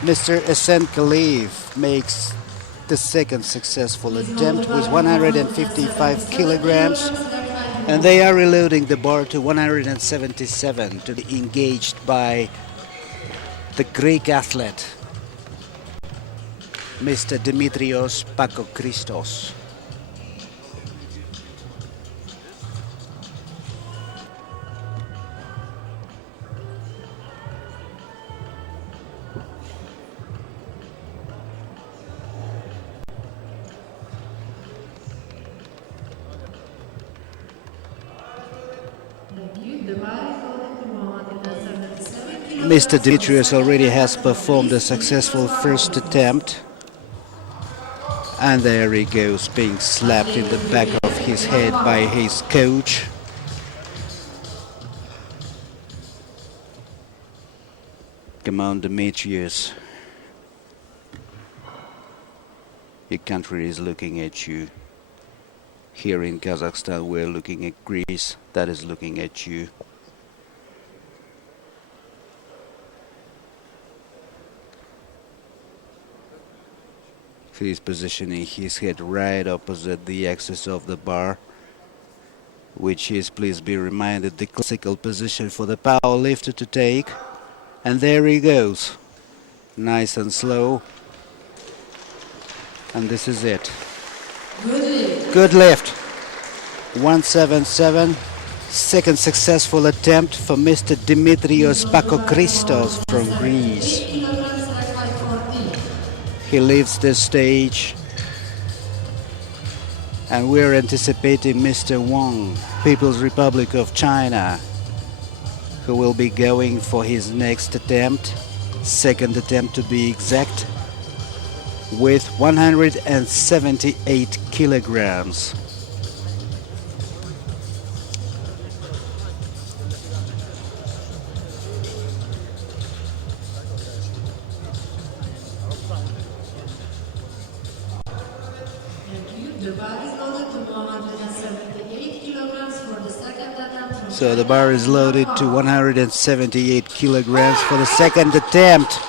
Mr. Asen Kaliyev makes the second successful attempt with 155 kilograms, and they are reloading the bar to 177 to be engaged by the Greek athlete, Mr. Dimitrios Pakokristos. Mr. Dimitrios already has performed a successful first attempt. And there he goes, being slapped in the back of his head by his coach. Come on, Dimitrios. Your country is looking at you. Here in Kazakhstan, we're looking at Greece, that is looking at you. He's positioning his head right opposite the axis of the bar, which is, please be reminded, the classical position for the powerlifter to take. And there he goes, nice and slow. And this is it. Good lift. 177. Second successful attempt for Mr. Dimitrios Pakokristos from Greece. He leaves the stage. And we're anticipating Mr. Wang, People's Republic of China, who will be going for his next attempt, second attempt to be exact, with 178 kilograms. So the bar is loaded to 178 kilograms for the second attempt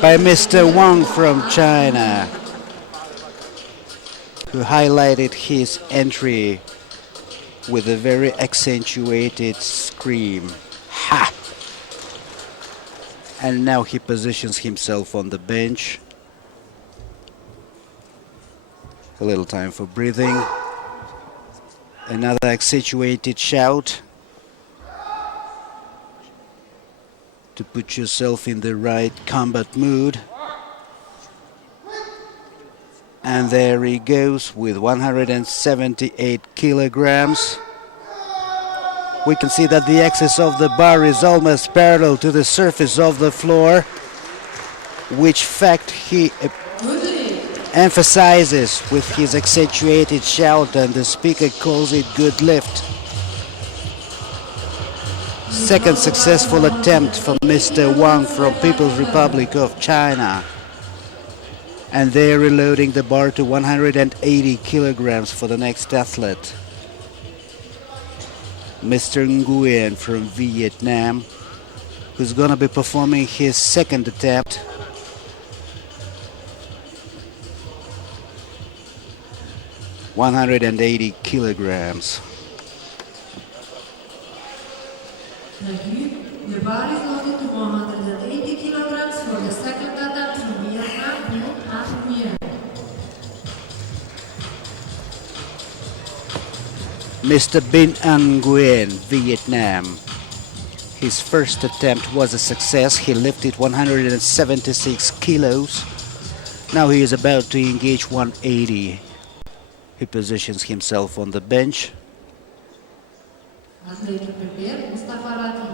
by Mr. Wang from China, who highlighted his entry with a very accentuated scream. Ha! And now he positions himself on the bench. A little time for breathing. Another accentuated shout to put yourself in the right combat mood. And there he goes with 178 kilograms. We can see that the axis of the bar is almost parallel to the surface of the floor, which fact he emphasizes with his accentuated shout, and the speaker calls it good lift. Second successful attempt for Mr. Wang from People's Republic of China. And they're reloading the bar to 180 kilograms for the next athlete. Mr. Nguyen from Vietnam, who's gonna be performing his second attempt. ...180 kilograms. Your bar is loaded to 180 kilograms for the second attempt from Vietnam. Mr. Bin An Nguyen, Vietnam. His first attempt was a success. He lifted 176 kilos. Now he is about to engage 180. He positions himself on the bench.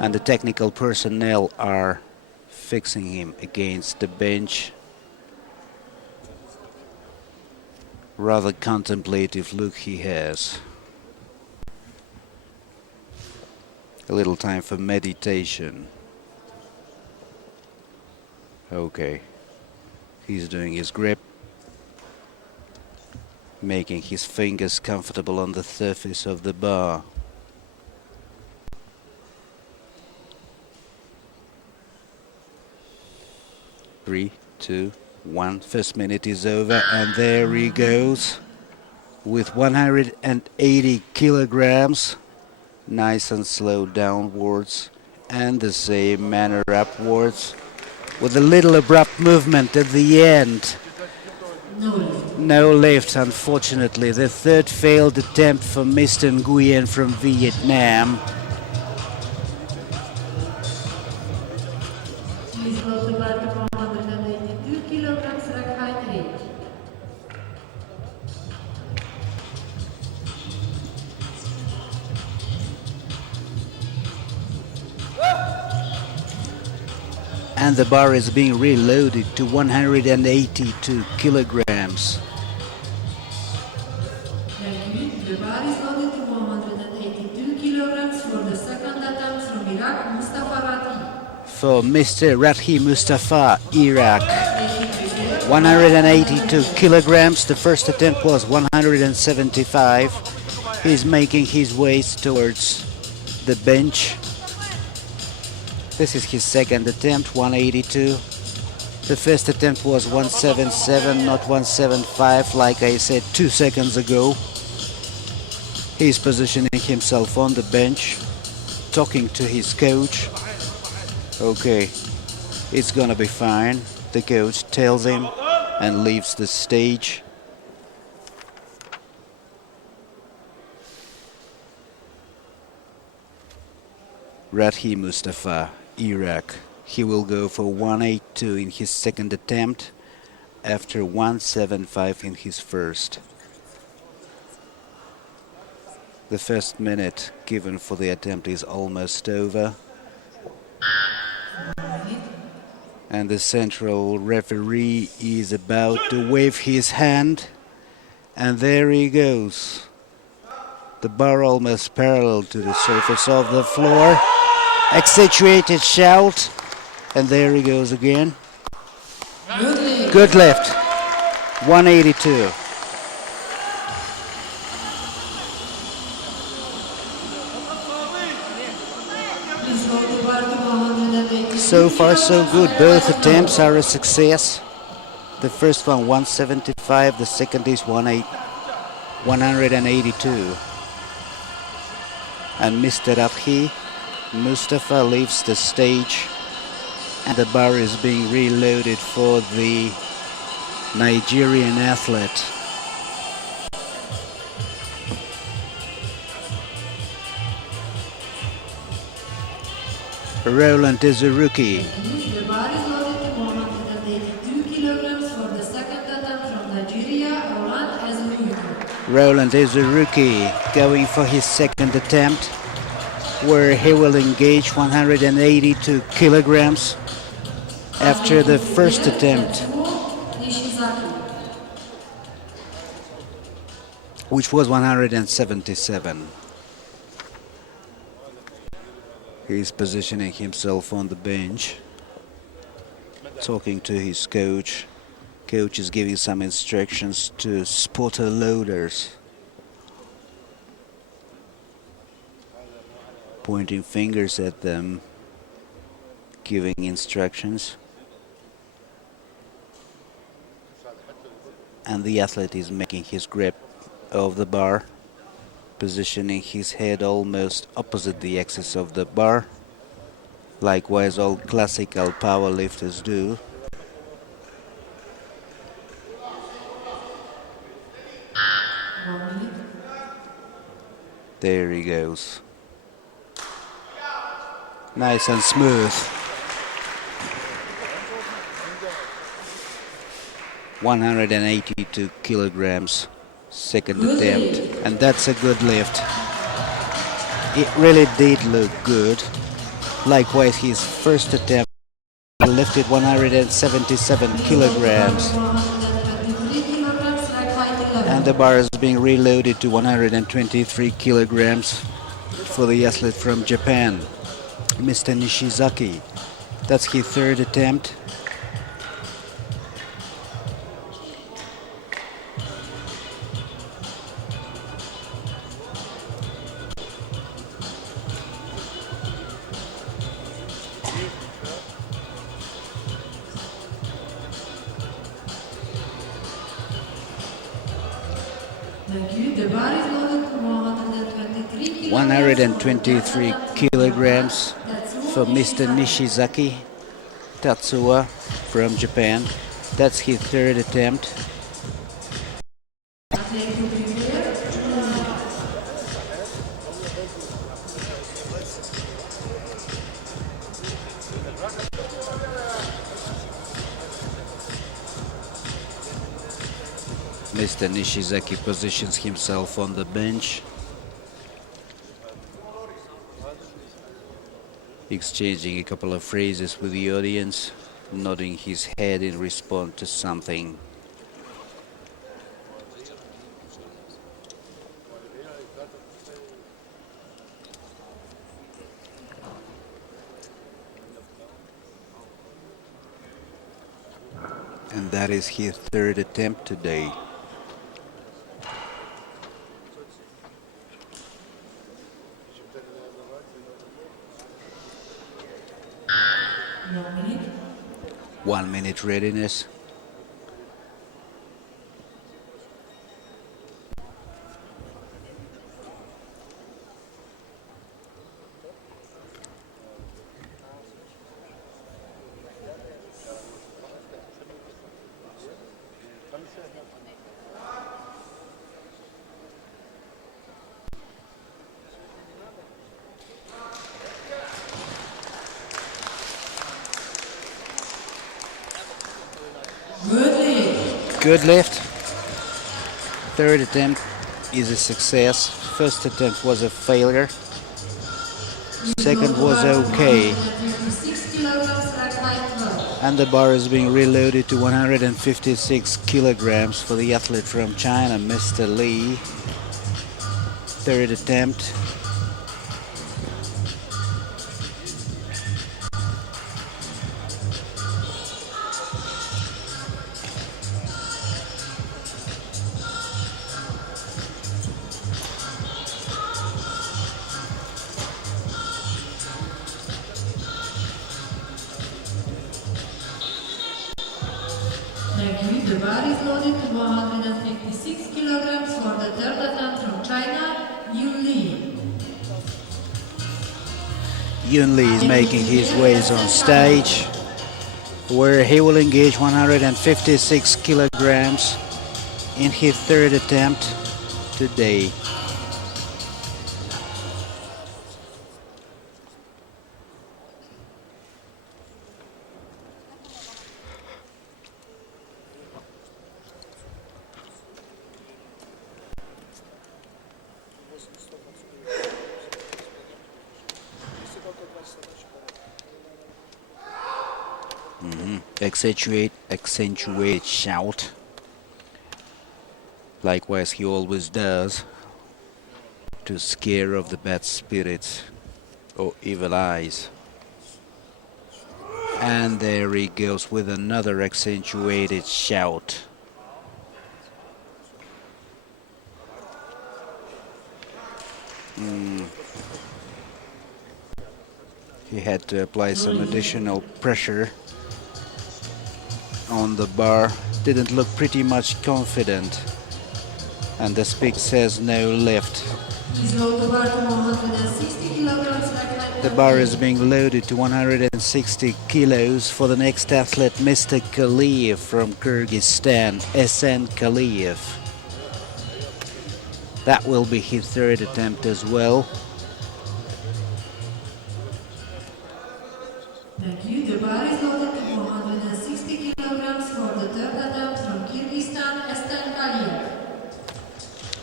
And the technical personnel are fixing him against the bench. Rather contemplative look he has. A little time for meditation. Okay. He's doing his grip, making his fingers comfortable on the surface of the bar. Three, two, one. First minute is over, and there he goes with 180 kilograms. Nice and slow downwards, and the same manner upwards, with a little abrupt movement at the end. No lift, unfortunately. The third failed attempt for Mr. Nguyen from Vietnam. and the bar is being reloaded to 182 kilograms. Thank you. The bar is loaded to 182 kilograms for the second attempt from Iraq, Mustafa Rathi. For Mr. Rathi Mustafa, Iraq. 182 kilograms. The first attempt was 175. He's making his way towards the bench. This is his second attempt, 182. The first attempt was 177, not 175, like I said 2 seconds ago. He's positioning himself on the bench, talking to his coach. Okay, it's gonna be fine, the coach tells him, and leaves the stage. Rathi Mustafa, Iraq. He will go for 182 in his second attempt after 175 in his first. The first minute given for the attempt is almost over. And the central referee is about to wave his hand, and there he goes. The bar almost parallel to the surface of the floor. Accentuated shout, and there he goes again. Good lift. 182. So far so good, both attempts are a success. The first one 175, the second is 182. And Mr. Rathi Mustafa leaves the stage, and the bar is being reloaded for the Nigerian athlete. Roland is a rookie. The bar is loaded to 182 kilograms for the second attempt from Nigeria, Roland as a rookie. Roland is a rookie going for his second attempt, where he will engage 182 kilograms after the first attempt, which was 177. He's positioning himself on the bench, talking to his coach. Coach is giving some instructions to spotter loaders, pointing fingers at them, giving instructions. And the athlete is making his grip of the bar, positioning his head almost opposite the axis of the bar. Likewise, all classical powerlifters do. There he goes. Nice and smooth. 182 kilograms, second attempt, and that's a good lift. It really did look good. Likewise, his first attempt, he lifted 177 kilograms, and the bar is being reloaded to 123 kilograms for the athlete from Japan, Mr. Nishizaki. That's his third attempt. The bar is loaded to 123 123 kilograms for Mr. Nishizaki Tatsuya from Japan. That's his third attempt. Mr. Nishizaki positions himself on the bench. exchanging a couple of phrases with the audience, nodding his head in response to something. And that is his third attempt today. One minute. 1 minute readiness. Good lift. Third attempt is a success. First attempt was a failure. Second was okay. And the bar is being reloaded to 156 kilograms for the athlete from China, Mr. Lee. Third attempt. The bar is loaded to 156 kilograms for the third attempt from China, Yun Li. Yun Li is making his ways on stage, where he will engage 156 kilograms in his third attempt today. Accentuate shout. Likewise, he always does, to scare off the bad spirits or evil eyes. And there he goes with another accentuated shout. He had to apply some additional pressure on the bar. Didn't look pretty much confident, and the speak says no lift. The bar is being loaded to 160 kilos for the next athlete, Mr. Kaliyev from Kyrgyzstan, SN Kaliyev. That will be his third attempt as well. Thank you. The bar is loaded to 160 kilograms for the third attempt from Kyrgyzstan, SN Kaliyev.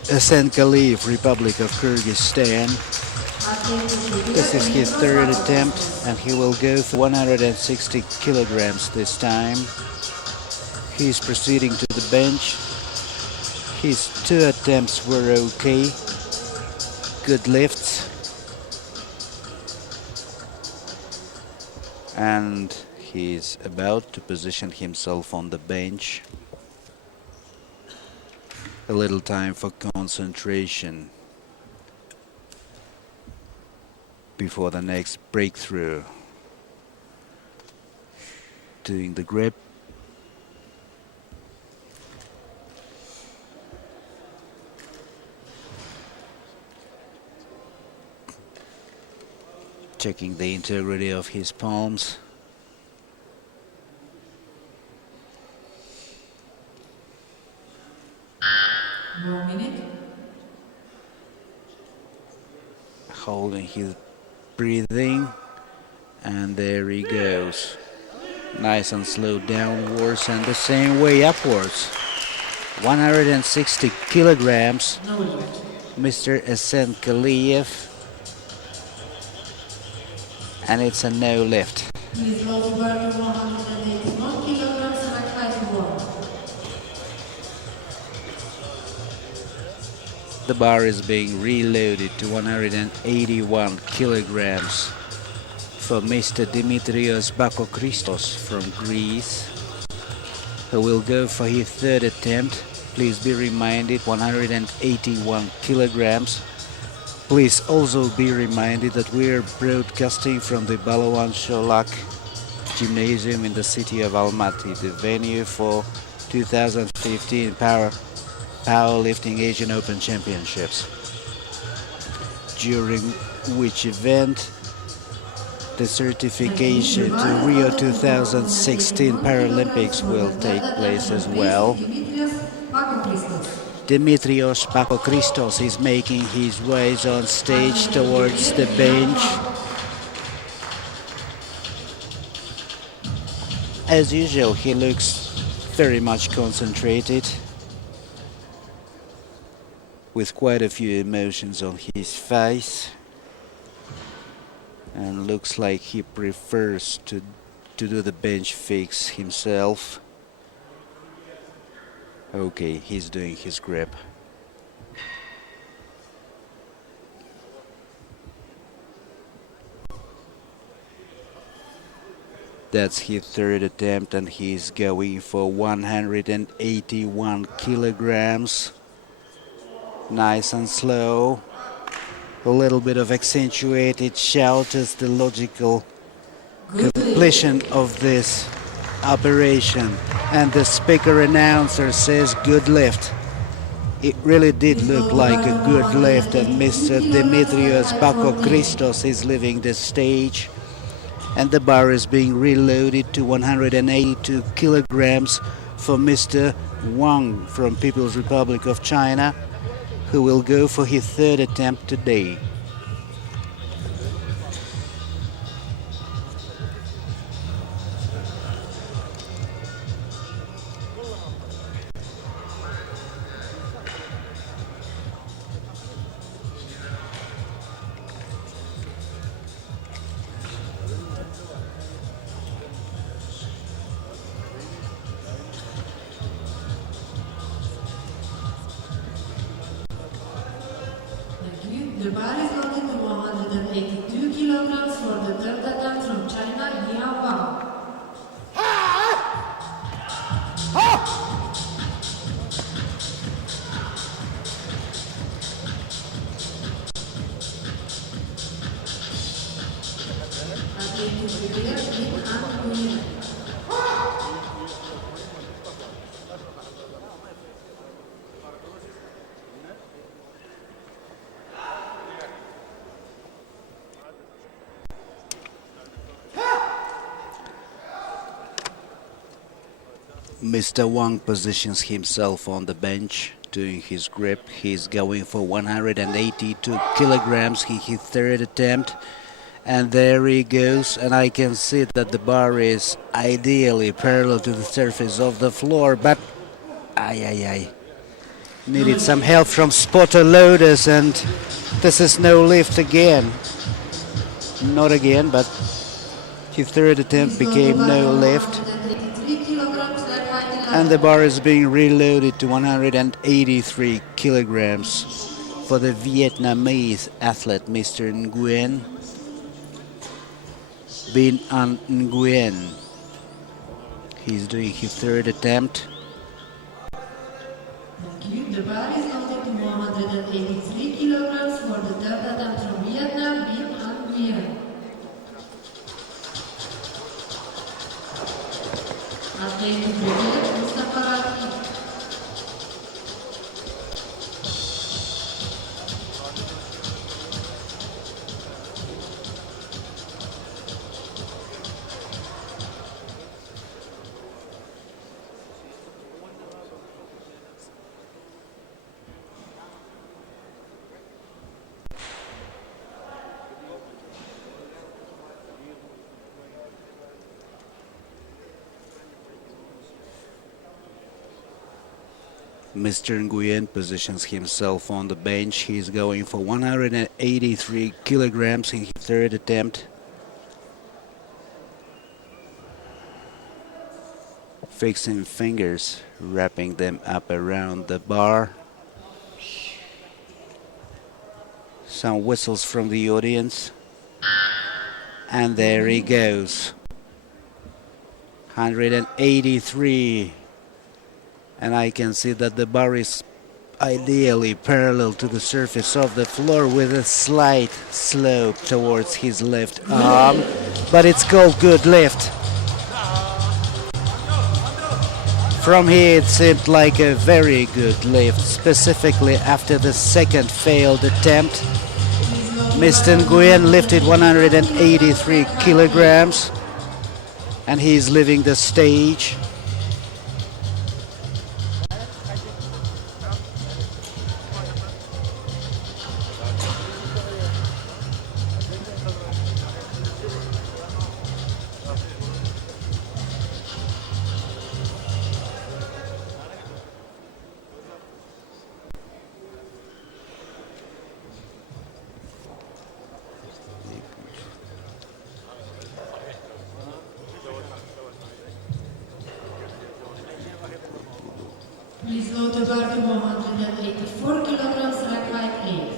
SN Kaliyev, Republic of Kazakhstan. This is his third attempt, and he will go for 160 kilograms this time. He's proceeding to the bench. His two attempts were okay. Good lifts. And he's about to position himself on the bench. A little time for concentration before the next breakthrough. Doing the grip. Checking the integrity of his palms. One minute. Holding his breathing, and there he goes. Nice and slow downwards and the same way upwards. 160 kilograms. No lift. Mr. SN Kaliyev. and it's a no lift. Please roll to bar to 181 kilograms, select height to 1. The bar is being reloaded to 181 kilograms for Mr. Dimitrios Bakokristos from Greece, who will go for his third attempt. Please be reminded, 181 kilograms. Please also be reminded that we are broadcasting from the Balawan Sholak Gymnasium in the city of Almaty, the venue for 2015 Powerlifting Asian Open Championships, during which event the certification to Rio 2016 Paralympics will take place as well. Dimitrios Bakokristos is making his way on stage towards the bench. As usual, he looks very much concentrated, with quite a few emotions on his face, and looks like he prefers to do the bench fix himself. Okay, he's doing his grip. That's his third attempt, and he's going for 181 kilograms. Nice and slow. A little bit of accentuated shout as the logical completion of this operation. And the speaker announcer says good lift. It really did look like a good lift, and Mr. Dimitrios Bakokristos is leaving the stage. And the bar is being reloaded to 182 kilograms for Mr. Wang from People's Republic of China, who will go for his third attempt today. The bar is loaded to 182 kilograms for the third attempt from China, Liang Wang. Athlete to prepare, hit and win. Mr. Wang positions himself on the bench, doing his grip. He's going for 182 kilograms, his third attempt. And there he goes, and I can see that the bar is ideally parallel to the surface of the floor, but needed some help from spotter loaders, and this is no lift again. Not again, but his third attempt became no lift. And the bar is being reloaded to 183 kilograms for the Vietnamese athlete, Mr. Nguyen. Binh An Nguyen. He's doing his third attempt. Thank you. The bar is loaded to 183 kilograms for the third attempt from Vietnam, Binh An Nguyen. Athlete to prepare, Mustafa Rafi. Mr. Nguyen positions himself on the bench. He's going for 183 kilograms in his third attempt. fixing fingers, wrapping them up around the bar. Some whistles from the audience. And there he goes. 183. And I can see that the bar is ideally parallel to the surface of the floor with a slight slope towards his left arm. But it's called good lift. From here it seemed like a very good lift, specifically after the second failed attempt. Mr. Nguyen lifted 183 kilograms and he's leaving the stage. Please load the bar to 184 kilograms, rack height 8.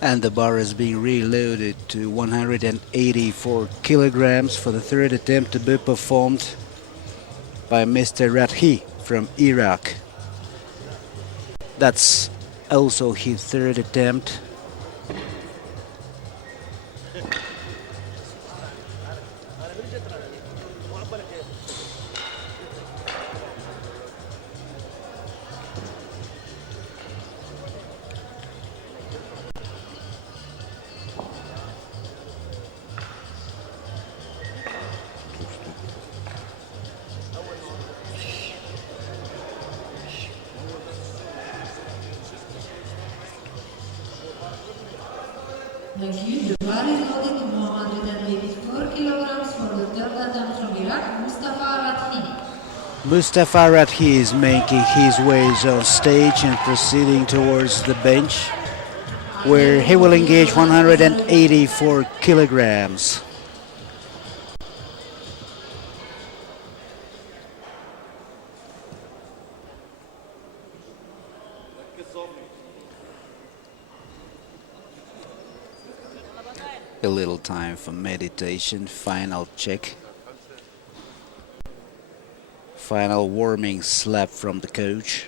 And the bar is being reloaded to 184 kilograms for the third attempt to be performed by Mr. Rathi from Iraq. That's also his third attempt. Thank you. The bar is loaded to 184 kilograms for the third attempt from Iraq, Mustafa Rathi. Mustafa Rathi is making his ways on stage and proceeding towards the bench, where he will engage 184 kilograms. A little time for meditation, final check. Final warming slap from the coach.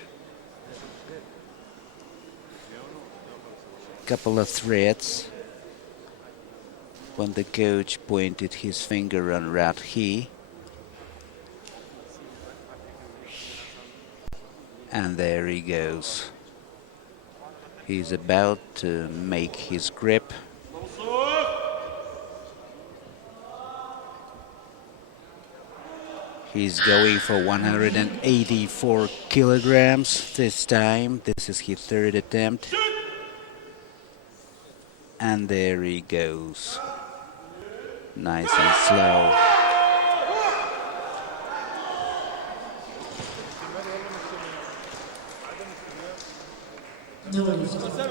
Couple of threats. When the coach pointed his finger on Rathi. And there he goes. He's about to make his grip. He's going for 184 kilograms this time. This is his third attempt. And there he goes. Nice and slow.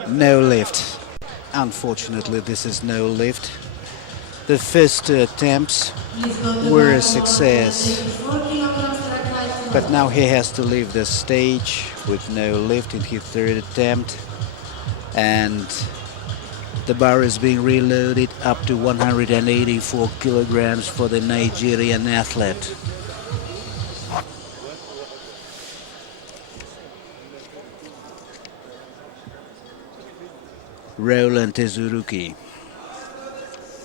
No lift. Unfortunately, this is no lift. The first two attempts were a success, but now he has to leave the stage with no lift in his third attempt, and the bar is being reloaded up to 184 kilograms for the Nigerian athlete. Roland Tezuruki.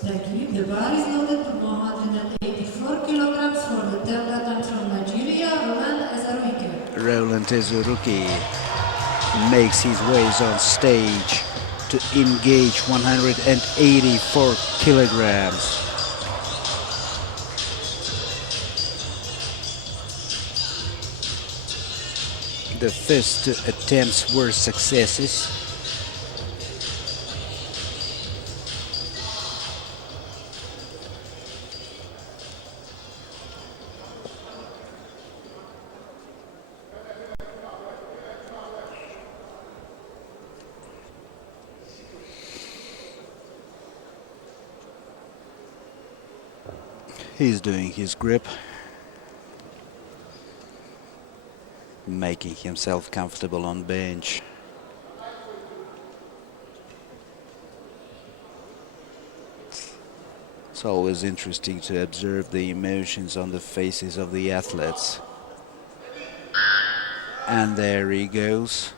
Thank you. The bar is loaded to 184 kilograms for the third attempt from Nigeria, Roland Tezuruki. Roland Tezuruki makes his ways on stage to engage 184 kilograms. The first two attempts were successes. He's doing his grip, making himself comfortable on bench. It's always interesting to observe the emotions on the faces of the athletes. And there he goes.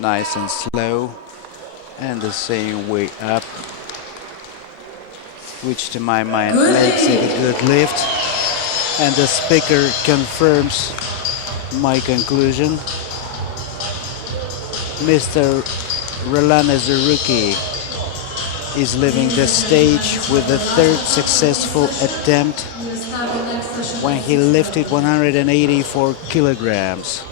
Nice and slow. And the same way up, which to my mind makes it a good lift. And the speaker confirms my conclusion. Mr. Roland Azaruki is leaving the stage with the third successful attempt when he lifted 184 kilograms.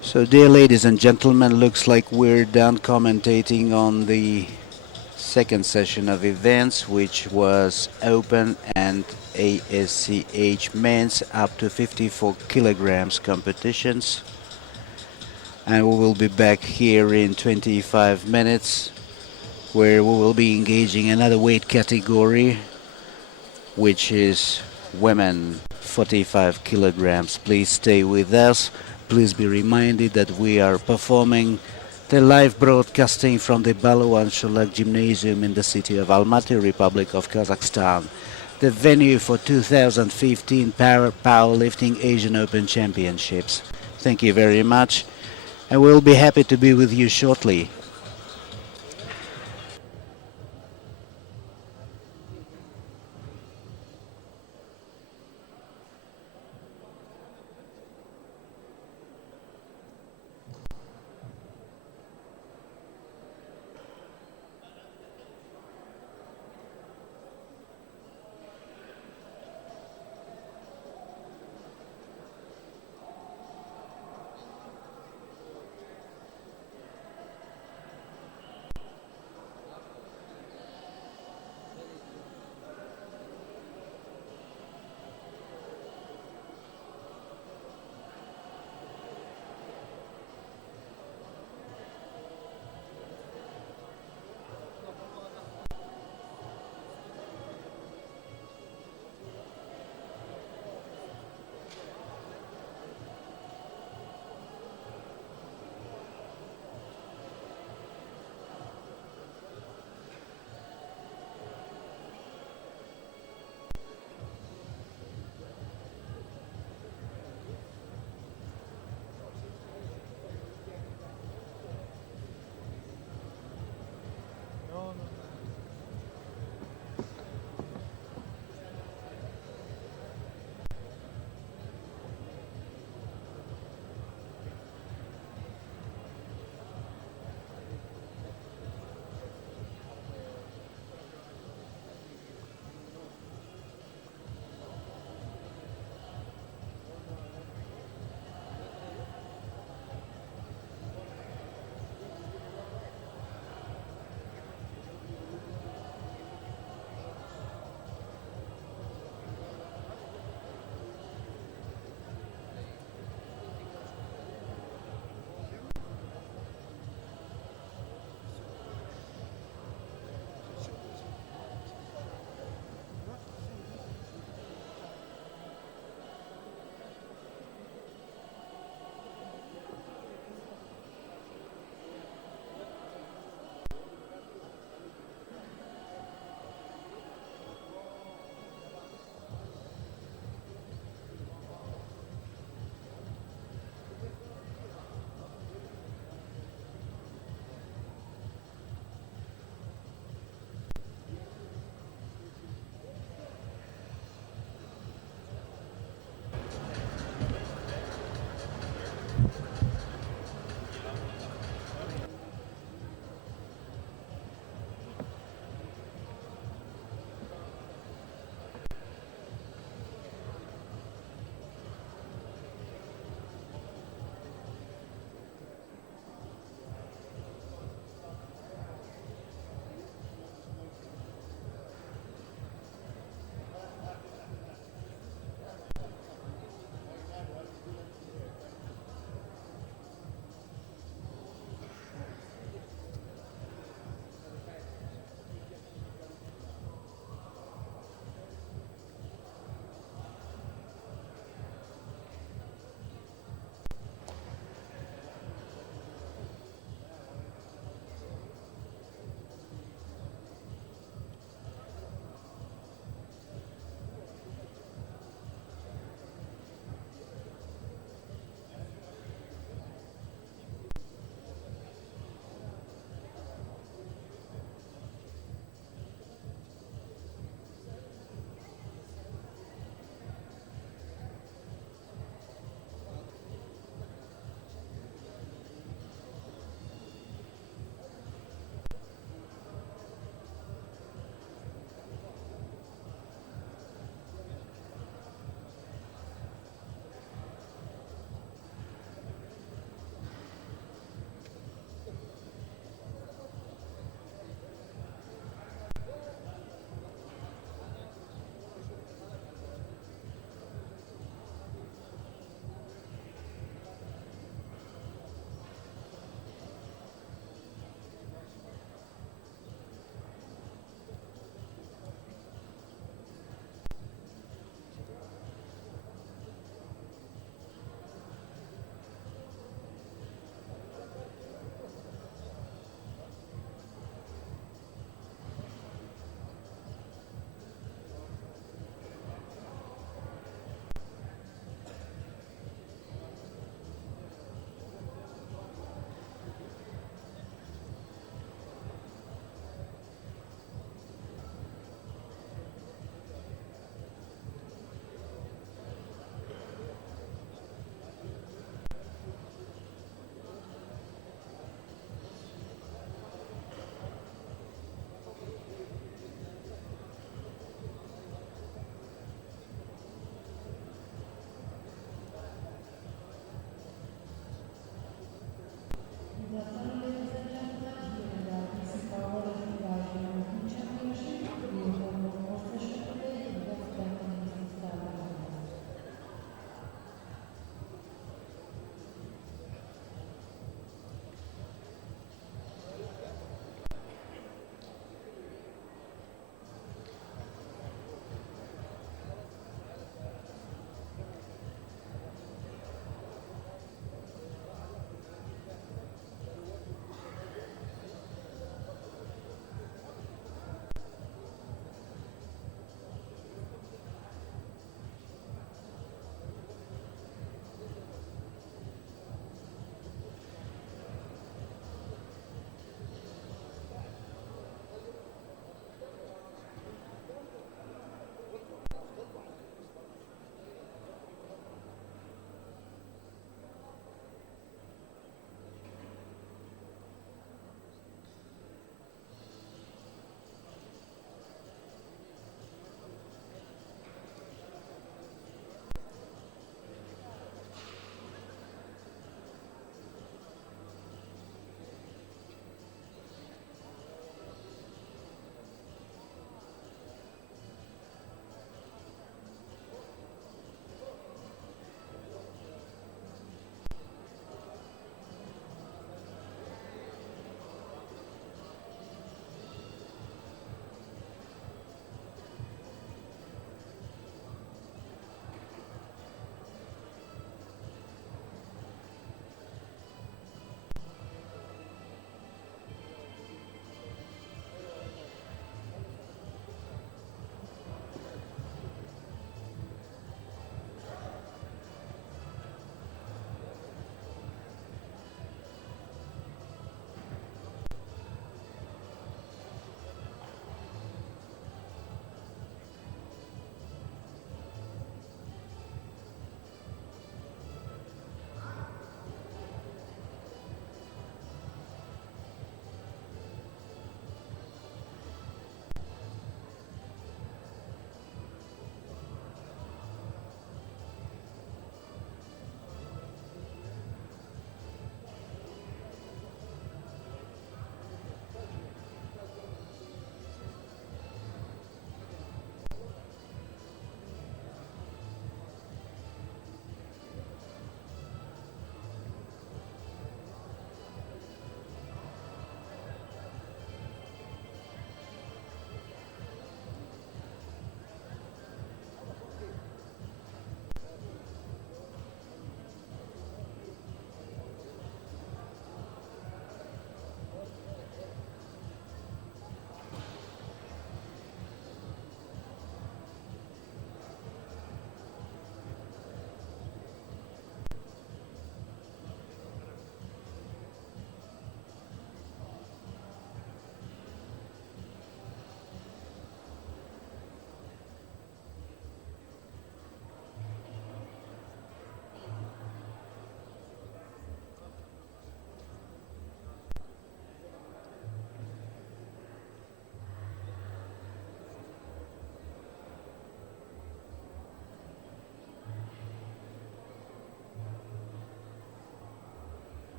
So, dear ladies and gentlemen, looks like we're done commentating on the second session of events, which was open and ASCH men's up to 54 kilograms competitions. And we will be back here in 25 minutes, where we will be engaging another weight category, which is women 45 kilograms. Please stay with us. Please be reminded that we are performing the live broadcasting from the Balawan Sholak Gymnasium in the city of Almaty, Republic of Kazakhstan, the venue for 2015 Powerlifting Asian Open Championships. Thank you very much, and we'll be happy to be with you shortly.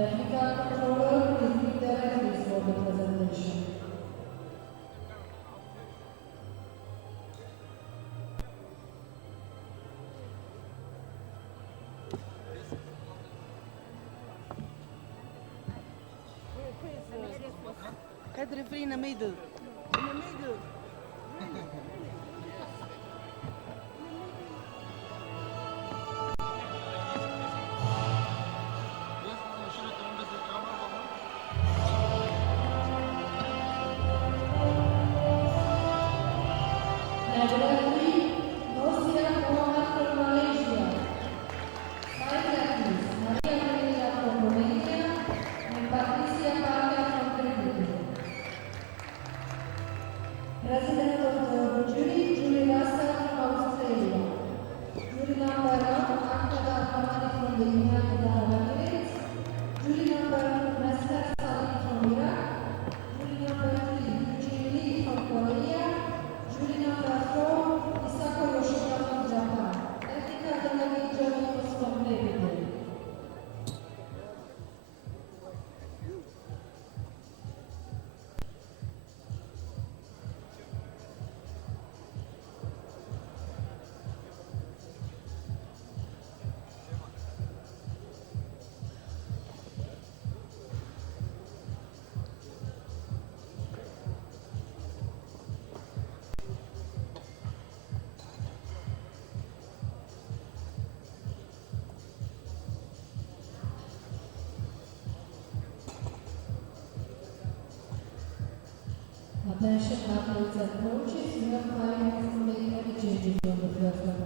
technical controller is with the referees for the presentation. Head referee in the middle. In the middle. President of the jury, Julie Russell from Australia. Jury number 1, Almaty from the United Arab Emirates. Jury number 2, Mester Salim from Iraq. Jury number 3, Eugene Lee from Korea. Jury number 4, Isako Yoshida from Japan. Technical delegate joining us from Nepal. Attention athletes and coaches, you have 5 minutes to make any changes on the platform.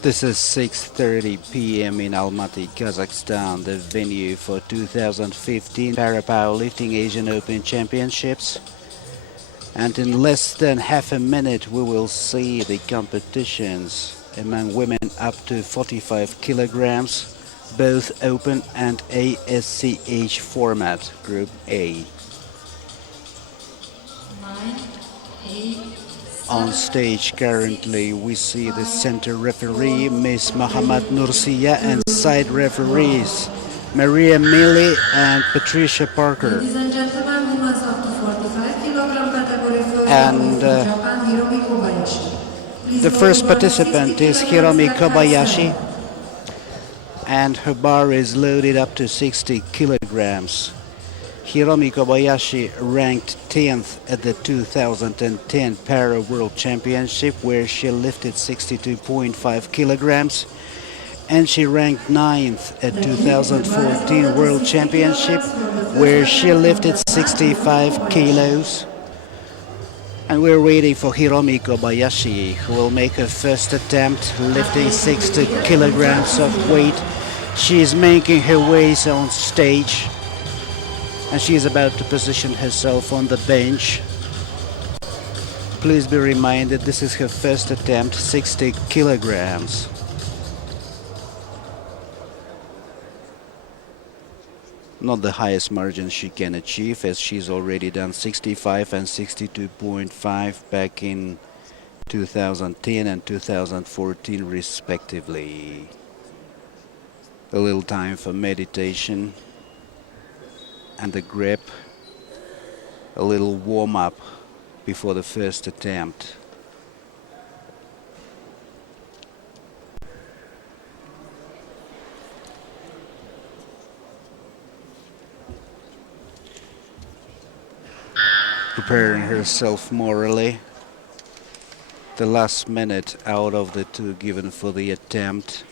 This is 6:30 p.m. in Almaty, Kazakhstan, the venue for 2015 Powerlifting Asian Open Championships. And in less than half a minute we will see the competitions among women up to 45 kilograms, both open and ASCH format, Group A. 9, 8, On stage currently we see the center referee Miss Mohammad Nursiya and side referees Maria Mili and Patricia Parker. ladies and gentlemen, who was up to 45 kilogram category first And, Japan, Hiromi Kobayashi. Please The go first to the participant 60 is kilograms Hiromi at Kobayashi, side. and her bar is loaded up to 60 kilograms. Hiromi Kobayashi ranked 10th at the 2010 Para World Championship, where she lifted 62.5 kilograms, and she ranked 9th at 2014 World Championship, where she lifted 65 kilos. And we're waiting for Hiromi Kobayashi, who will make her first attempt lifting 60 kilograms of weight. She is making her way on stage, and she is about to position herself on the bench. Please be reminded, this is her first attempt, 60 kilograms. Not the highest margin she can achieve, as she's already done 65 and 62.5 back in 2010 and 2014 respectively. A little time for meditation and the grip, a little warm-up before the first attempt. Preparing herself morally. The last minute out of the 2 given for the attempt.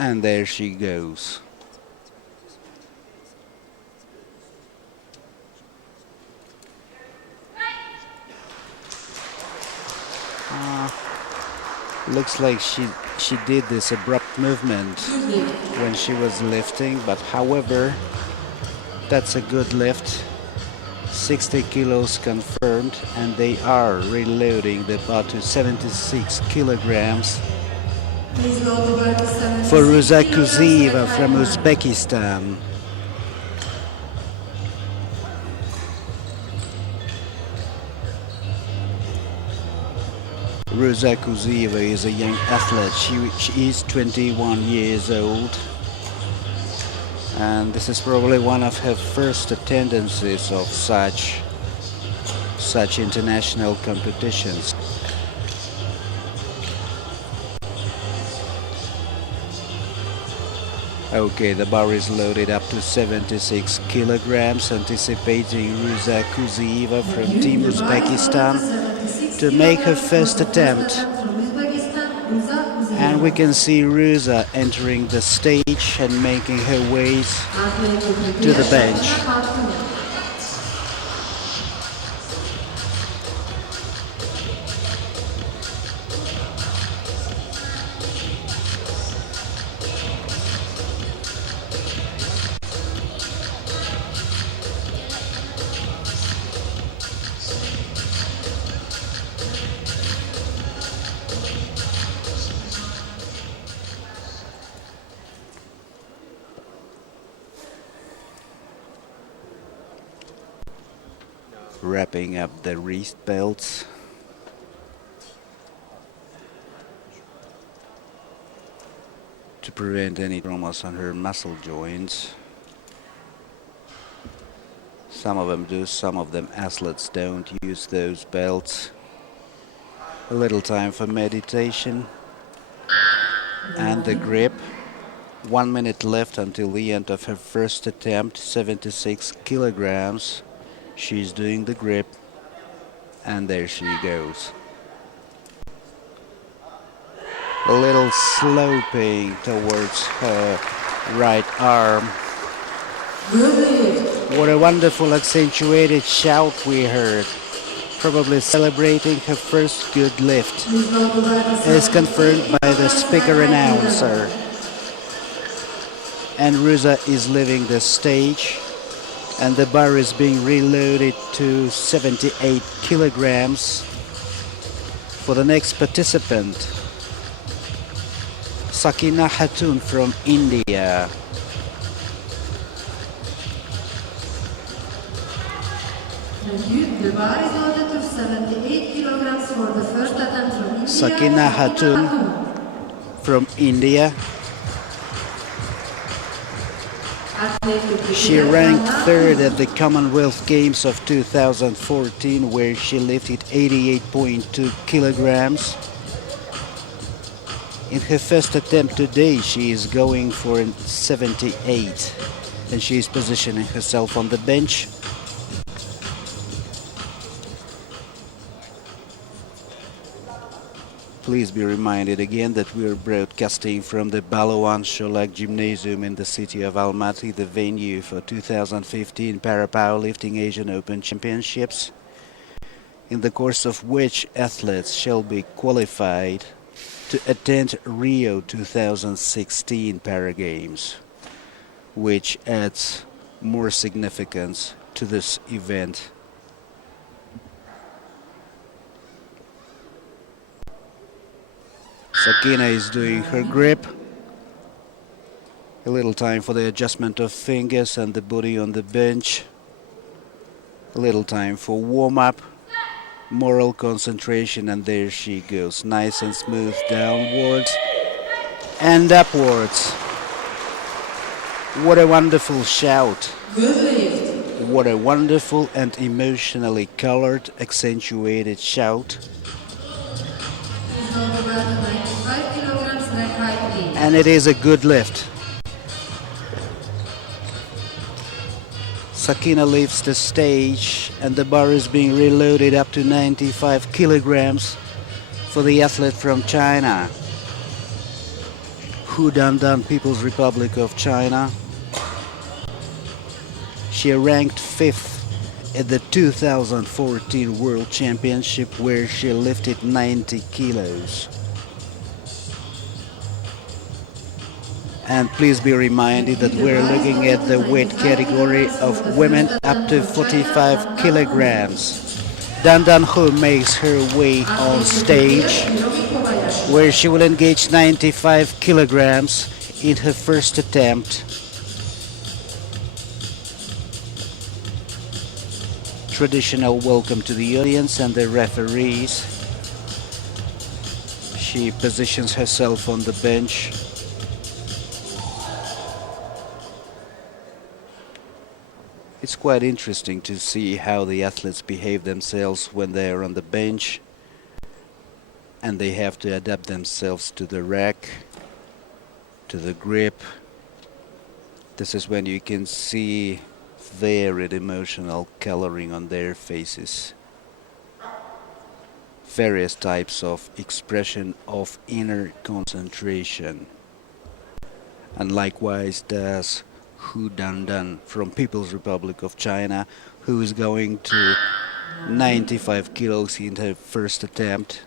And there she goes. Looks like she did this abrupt movement when she was lifting, but however, that's a good lift. 60 kilos confirmed, and they are reloading the bar to 76 kilograms for Ruza Kuzieva from Uzbekistan. Ruza Kuzieva is a young athlete. She is 21 years old, and this is probably one of her first attendances of such international competitions. Okay, the bar is loaded up to 76 kilograms, anticipating Ruza Kuzieva from Team Uzbekistan to make her first attempt. And we can see Ruza entering the stage and making her way to the bench. Wrapping up the wrist belts. To prevent any traumas on her muscle joints. Some of them do, some of them athletes don't use those belts. A little time for meditation. And the grip. 1 minute left until the end of her first attempt, 76 kilograms. She's doing the grip, and there she goes. A little sloping towards her right arm. What a wonderful accentuated shout we heard. Probably celebrating her first good lift, as confirmed by the speaker announcer. And Ruza is leaving the stage, and the bar is being reloaded to 78 kilograms for the next participant, Sakina Hatun from India. The bar is loaded to 78 kilograms for the first attempt from India. Sakina Hatun from India. She ranked third at the Commonwealth Games of 2014, where she lifted 88.2 kilograms. In her first attempt today, she is going for 78, and she is positioning herself on the bench. Please be reminded again that we are broadcasting from the Balawan Sholak Gymnasium in the city of Almaty, the venue for 2015 Powerlifting Asian Open Championships, in the course of which athletes shall be qualified to attend Rio 2016 Para Games, which adds more significance to this event. Sakina is doing her grip. A little time for the adjustment of fingers and the body on the bench. A little time for warm-up. moral concentration, and there she goes, nice and smooth downwards and upwards. What a wonderful shout. Good lift. What a wonderful and emotionally colored, accentuated shout. Please note about 95 kilograms leg height in. And it is a good lift. Sakina leaves the stage and the bar is being reloaded up to 95 kilograms for the athlete from China. Hu Dandan, People's Republic of China. She ranked 5th at the 2014 World Championship where she lifted 90 kilos. And please be reminded that we're looking at the weight category of women up to 45 kilograms. Dandan Hu makes her way on stage where she will engage 95 kilograms in her first attempt. Traditional welcome to the audience and the referees. She positions herself on the bench. It's quite interesting to see how the athletes behave themselves when they are on the bench and they have to adapt themselves to the rack, to the grip. This is when you can see varied emotional coloring on their faces. Various types of expression of inner concentration. And likewise does Hu Dandan from People's Republic of China, who is going to 95 kilos in her first attempt.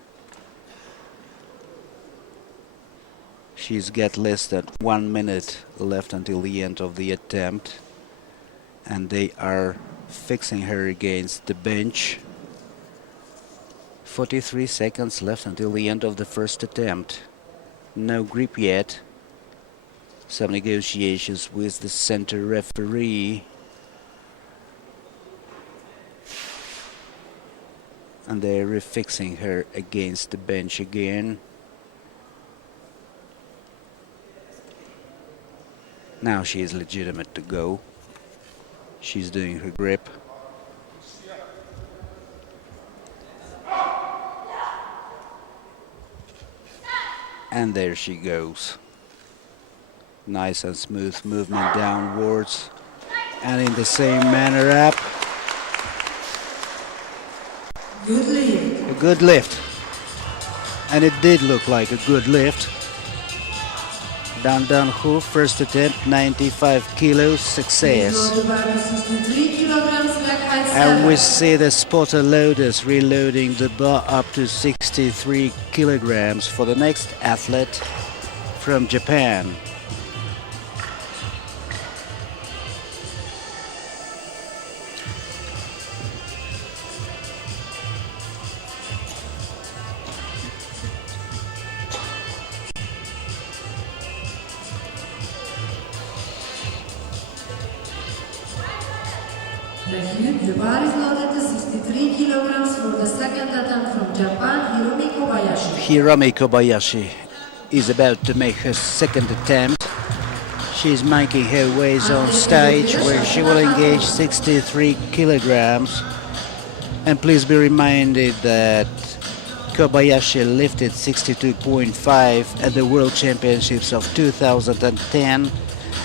She's got less than 1 minute left until the end of the attempt, and they are fixing her against the bench. 43 seconds left until the end of the first attempt. No grip yet. Some negotiations with the center referee. And they're refixing her against the bench again. Now she is legitimate to go. She's doing her grip. And there she goes. Nice and smooth movement downwards. And in the same manner up. Good lift. A good lift. And it did look like a good lift. Dandan Hu, first attempt, 95 kilos, success. Please note about 63 kilograms leg height. And we see the spotter loaders reloading the bar up to 63 kilograms for the next athlete from Japan. The bar is loaded to 63 kilograms for the second attempt from Japan, Hiromi Kobayashi. Hiromi Kobayashi is about to make her second attempt. She's making her ways on stage where she will engage 63 kilograms. And please be reminded that Kobayashi lifted 62.5 at the World Championships of 2010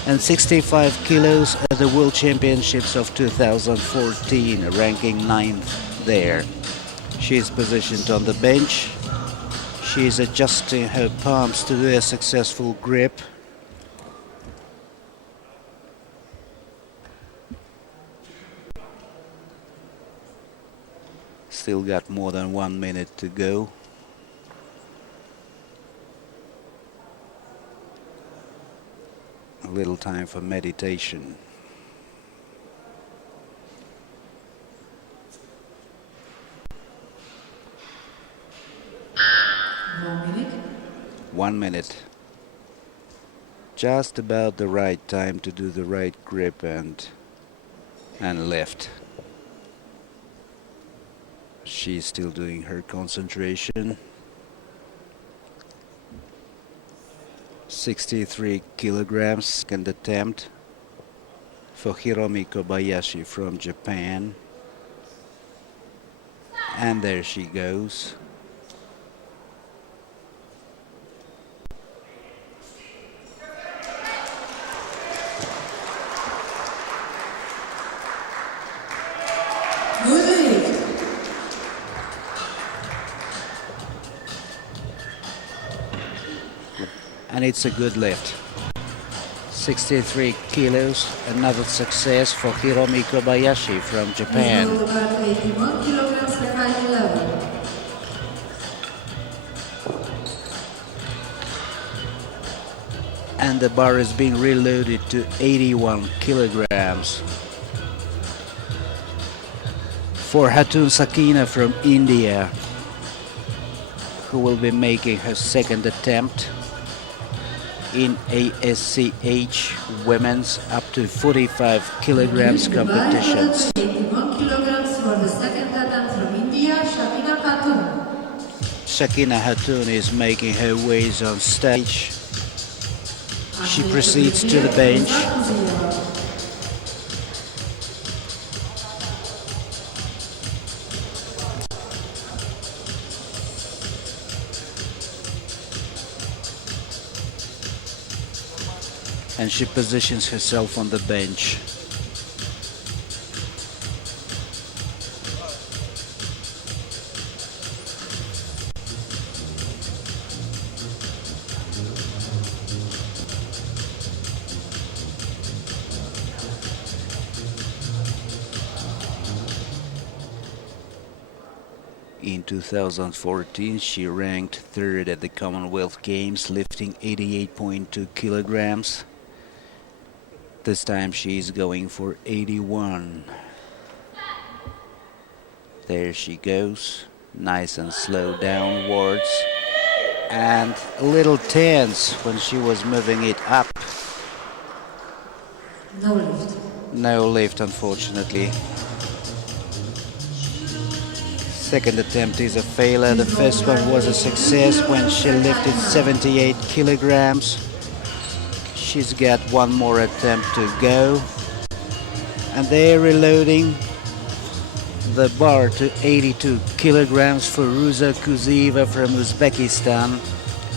and 65 kilos at the World Championships of 2014, ranking 9th there. She is positioned on the bench. She is adjusting her palms to do a successful grip. Still got more than 1 minute to go. A little time for meditation. minute. 1 minute. Just about the right time to do the right grip and lift. She she's still doing her concentration. 63 kilograms, second attempt for Hiromi Kobayashi from Japan. And there she goes. And it's a good lift. 63 kilos, another success for Hiromi Kobayashi from Japan. And the bar is being reloaded to 81 kilograms. For Hatun Sakina from India, who will be making her second attempt in ASCH women's up to 45 kilograms competitions. 81 kilograms for the second attempt from India, Shakina Khatun. Sakina Hatun is making her ways on stage. She proceeds to the bench. And she positions herself on the bench. In 2014, she ranked third at the Commonwealth Games, lifting 88.2 kilograms. This time she is going for 81. There she goes, nice and slow downwards, and a little tense when she was moving it up. No lift. No lift, unfortunately. Second attempt is a failure. The first one was a success when she lifted 78 kilograms. She's got one more attempt to go. And they're reloading the bar to 82 kilograms for Ruza Kuzieva from Uzbekistan,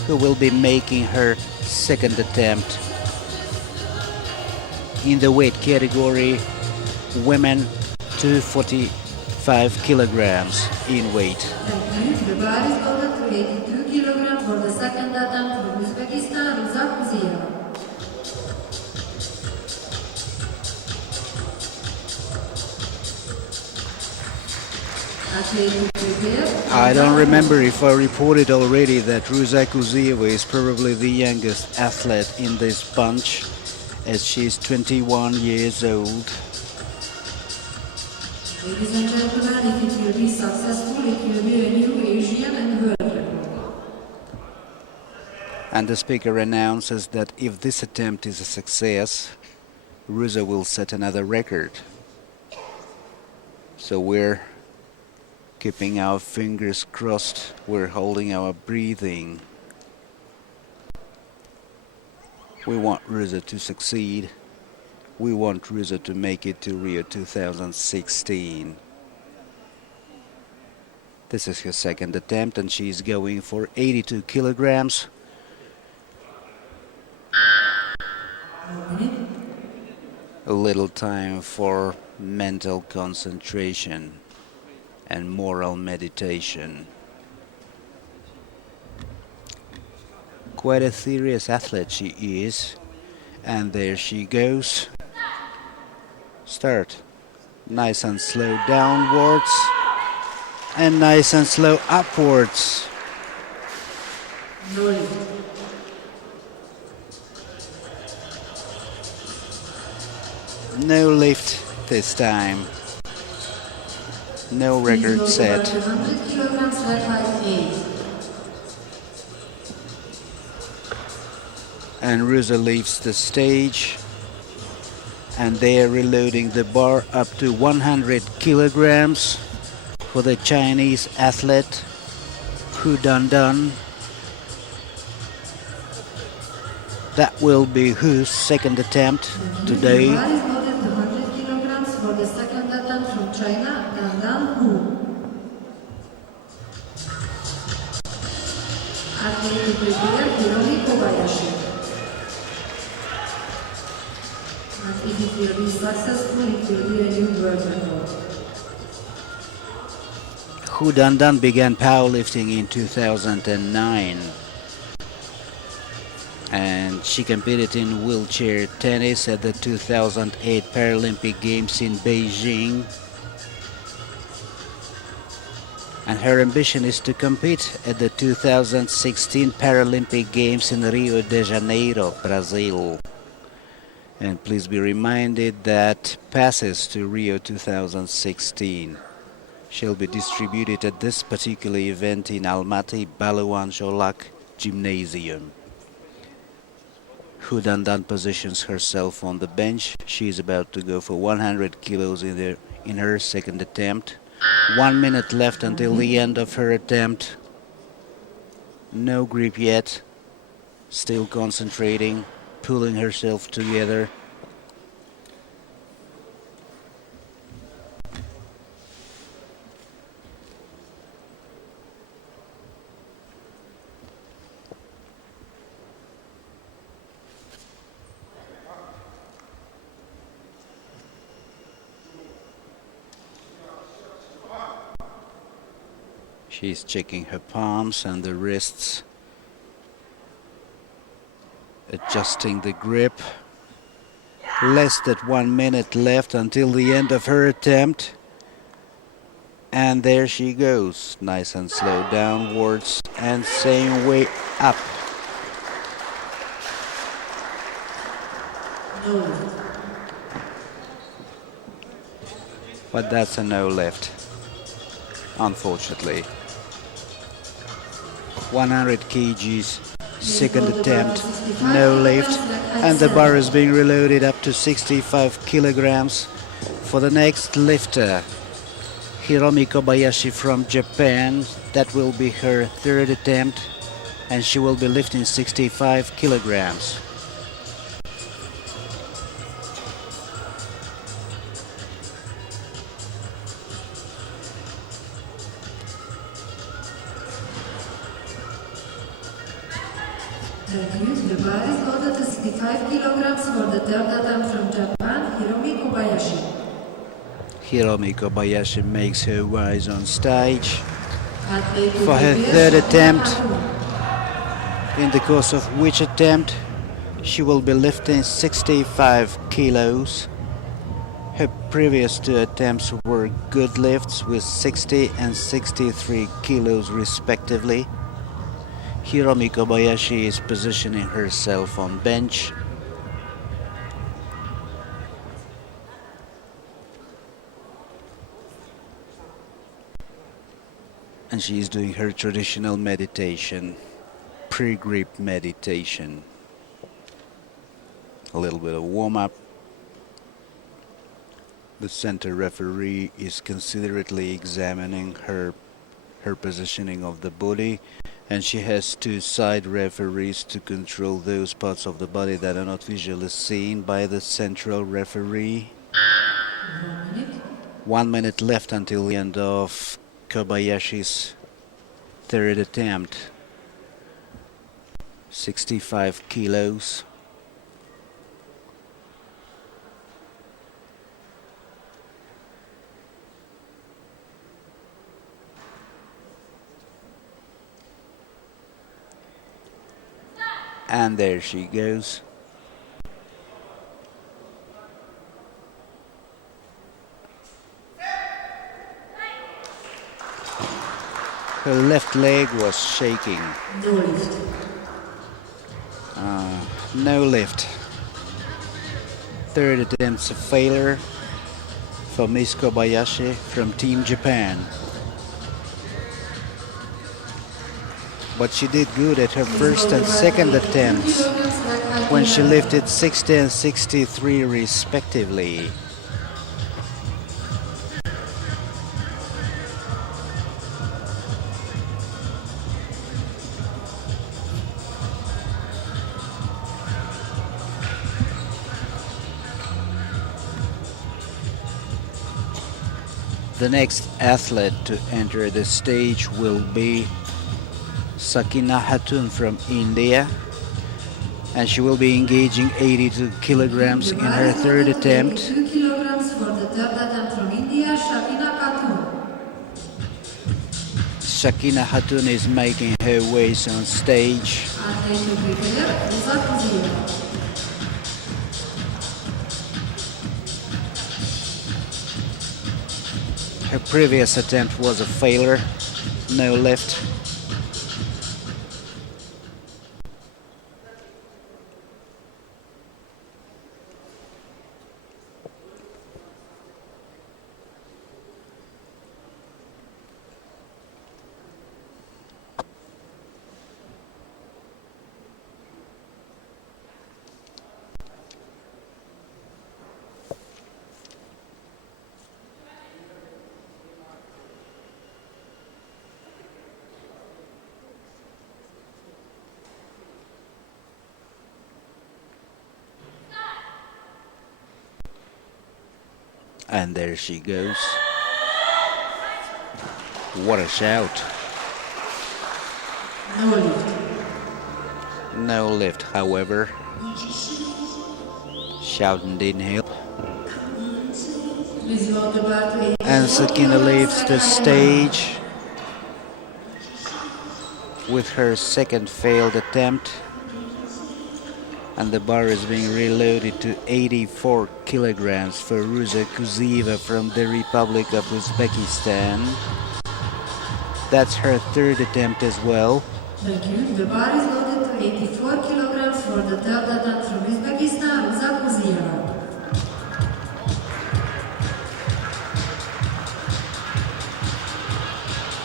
who will be making her second attempt. In the weight category, women 245 kilograms in weight. The bar is loaded to 82 kilograms for the second attempt from Uzbekistan, Ruza Kuzieva. I don't remember if I reported already that Ruza Kuzieva is probably the youngest athlete in this bunch, as she's 21 years old. Ladies and gentlemen, if it will be successful, it will be a new Asian and world record. And the speaker announces that if this attempt is a success, Ruza will set another record. So we're keeping our fingers crossed, we're holding our breathing. We want Ruza to succeed. We want Ruza to make it to Rio 2016. This is her second attempt and she's going for 82 kilograms. A little time for mental concentration and moral meditation. Quite a serious athlete she is. And there she goes. Start. Nice and slow downwards. And nice and slow upwards. No lift this time. No record set. 100 kilograms red height A. And Ruza leaves the stage. And they are reloading the bar up to 100 kilograms. for the Chinese athlete Hu Dandan. That will be Hu's second attempt today. The bar is loaded to 100 kilograms for the second attempt from China, Dandan Hu. Athlete to prepare Hiromi Kobayashi. And if it will be successful, it will be a new world record. Hu Dandan began powerlifting in 2009. And she competed in wheelchair tennis at the 2008 Paralympic Games in Beijing. And her ambition is to compete at the 2016 Paralympic Games in Rio de Janeiro, Brazil. And please be reminded that passes to Rio 2016 shall be distributed at this particular event in Almaty Baluan Jolak Gymnasium. Hu Dandan positions herself on the bench. She is about to go for 100 kilos in her second attempt. 1 minute left until the end of her attempt. No grip yet. Still concentrating, pulling herself together. She's checking her palms and the wrists, adjusting the grip. Less than 1 minute left until the end of her attempt. And there she goes, nice and slow downwards and same way up. But that's a no lift, unfortunately. 100 kgs, second attempt, no lift, and the bar is being reloaded up to 65 kilograms for the next lifter, Hiromi Kobayashi from Japan. That will be her third attempt, and she will be lifting 65 kilograms. The bar is loaded to 65 kilograms for the third attempt from Japan, Hiromi Kobayashi. Hiromi Kobayashi makes her rise on stage Athlete for her third attempt, in the course of which attempt she will be lifting 65 kilos. Her previous two attempts were good lifts with 60 and 63 kilos respectively. Hiromi Kobayashi is positioning herself on bench. And she is doing her traditional meditation, pre-grip meditation. A little bit of warm-up. The center referee is considerately examining her positioning of the body. And she has two side referees to control those parts of the body that are not visually seen by the central referee. 1 minute left until the end of Kobayashi's third attempt. 65 kilos. And there she goes. Her left leg was shaking. No lift. No lift. Third attempt's a failure for Miss Kobayashi from Team Japan. But she did good at her first and second attempts when she lifted 60 and 63 respectively. The next athlete to enter the stage will be Sakina Hatun from India, and she will be engaging 82 kilograms in her third attempt. 82 kilograms for the third attempt from India, Sakina Hatun. Sakina Hatun is making her way on stage. Atletul prepare, uzak uziye. Her previous attempt was a failure, no lift. And there she goes. What a shout. No lift. No lift, however. Shouting didn't help. Please load the bar to 80. And Sakina leaves the stage with her second failed attempt. And the bar is being reloaded to 84 kilograms for Ruza Kuzieva from the Republic of Uzbekistan. That's her third attempt as well. Thank you. The bar is loaded to 84 kilograms for the third attempt from Uzbekistan, Ruza Kuzieva.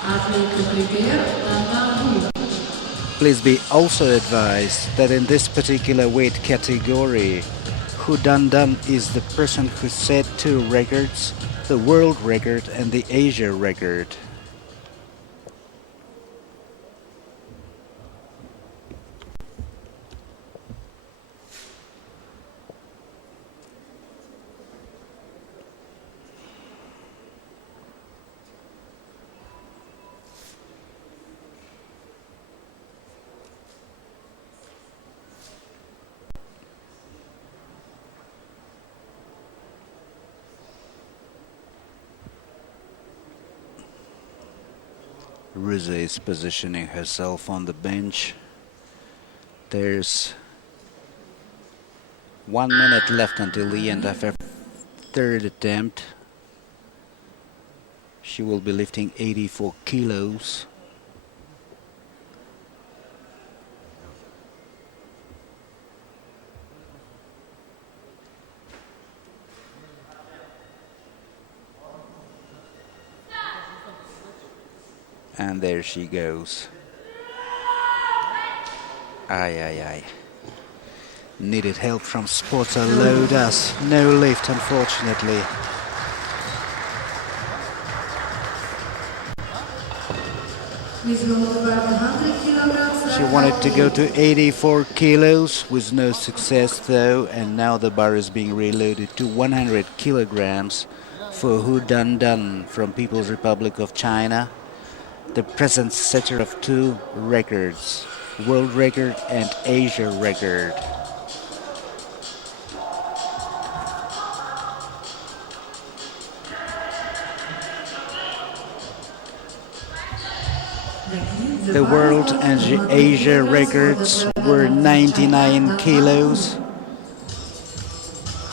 Athlete to prepare, Dandan. Please be also advised that in this particular weight category, Hudandan is the person who set two records, the world record and the Asia record. Ruza is positioning herself on the bench. There's 1 minute left until the end of her third attempt. She will be lifting 84 kilos. And there she goes. Aye, aye, aye. Needed help from spotter Lodas. No lift, unfortunately. Please load the bar to 100 kilograms. She wanted to go to 84 kilos with no success though, and now the bar is being reloaded to 100 kilograms for Hu Dandan from People's Republic of China, the present setter of two records, world record and Asia record. The world and Asia records were 99 kilos.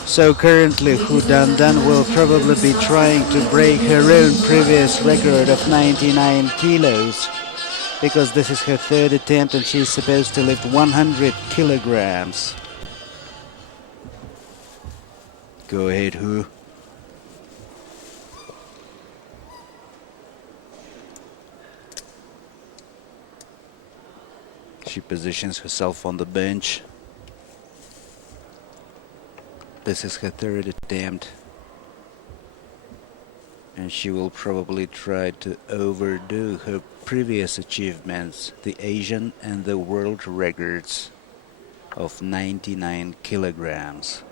So currently Hu Dandan will probably be trying to break her own previous record of 99 kilos, because this is her third attempt and she's supposed to lift 100 kilograms. Go ahead, Hu. She positions herself on the bench. This is her third attempt, and she will probably try to overdo her previous achievements, the Asian and the world records of 99 kilograms.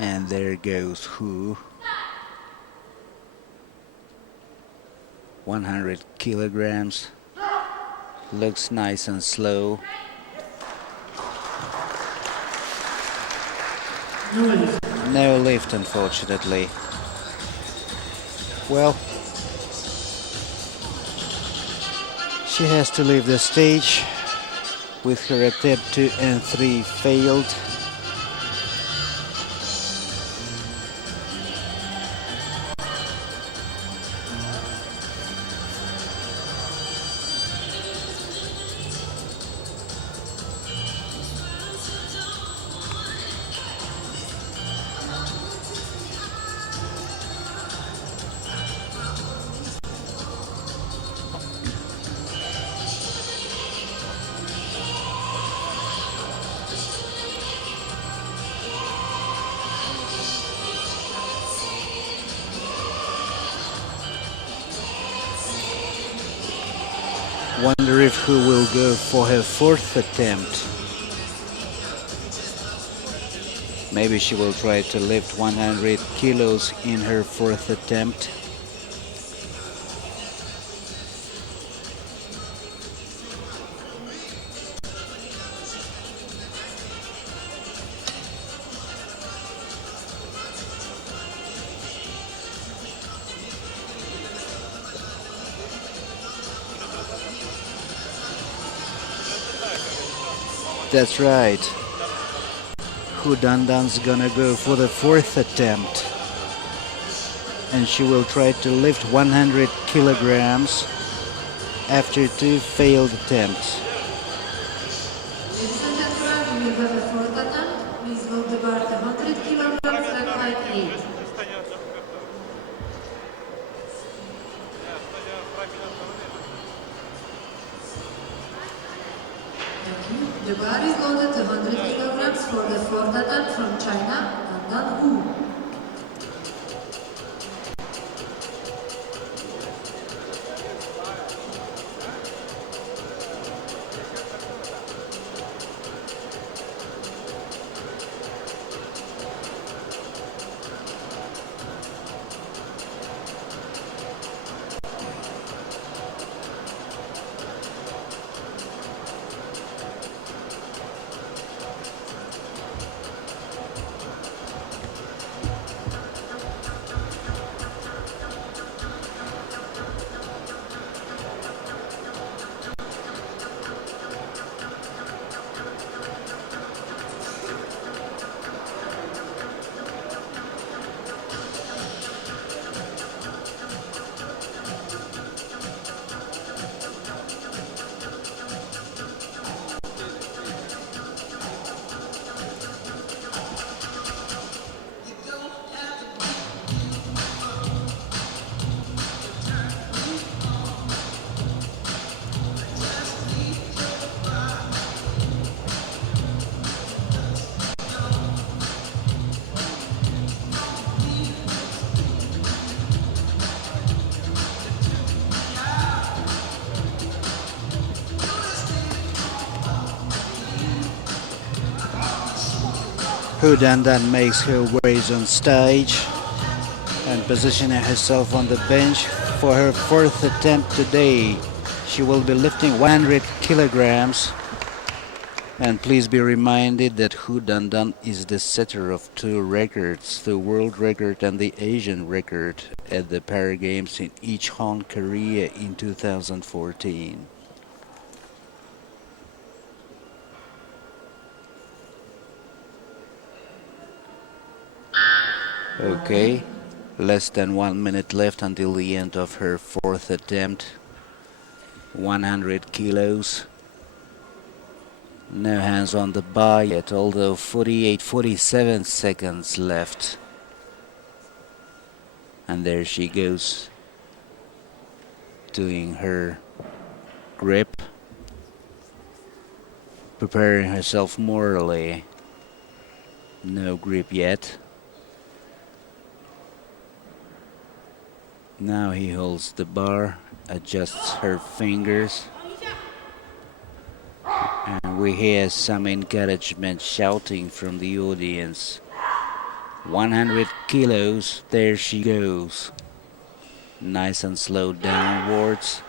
And there goes Hu. 100 kilograms. Looks nice and slow. No lift, unfortunately. Well, she has to leave the stage with her attempt 2 and 3 failed. Wonder if Hu will go for her 4th attempt. Maybe she will try to lift 100 kilos in her 4th attempt. That's right. Hu Dandan's gonna go for the 4th attempt. And she will try to lift 100 kilograms after 2 failed attempts. Ladies and gentlemen, we will have a 4th attempt. Please hold the bar to 100 kilograms at height 8. The bar is loaded to 100 kilograms for the 4th attempt from China, Dandan Hu. Hu Dandan makes her way on stage and positioning herself on the bench for her 4th attempt today. She will be lifting 100 kilograms. And please be reminded that Hu Dandan is the setter of 2 records, the world record and the Asian record at the Para Games in Incheon, Korea in 2014. Okay, less than 1 minute left until the end of her 4th attempt. 100 kilos. No hands on the bar yet, although 47 seconds left. And there she goes, doing her grip, preparing herself morally. No grip yet. Now he holds the bar, adjusts her fingers, and we hear some encouragement shouting from the audience. 100 kilos, there she goes. Nice and slow downwards.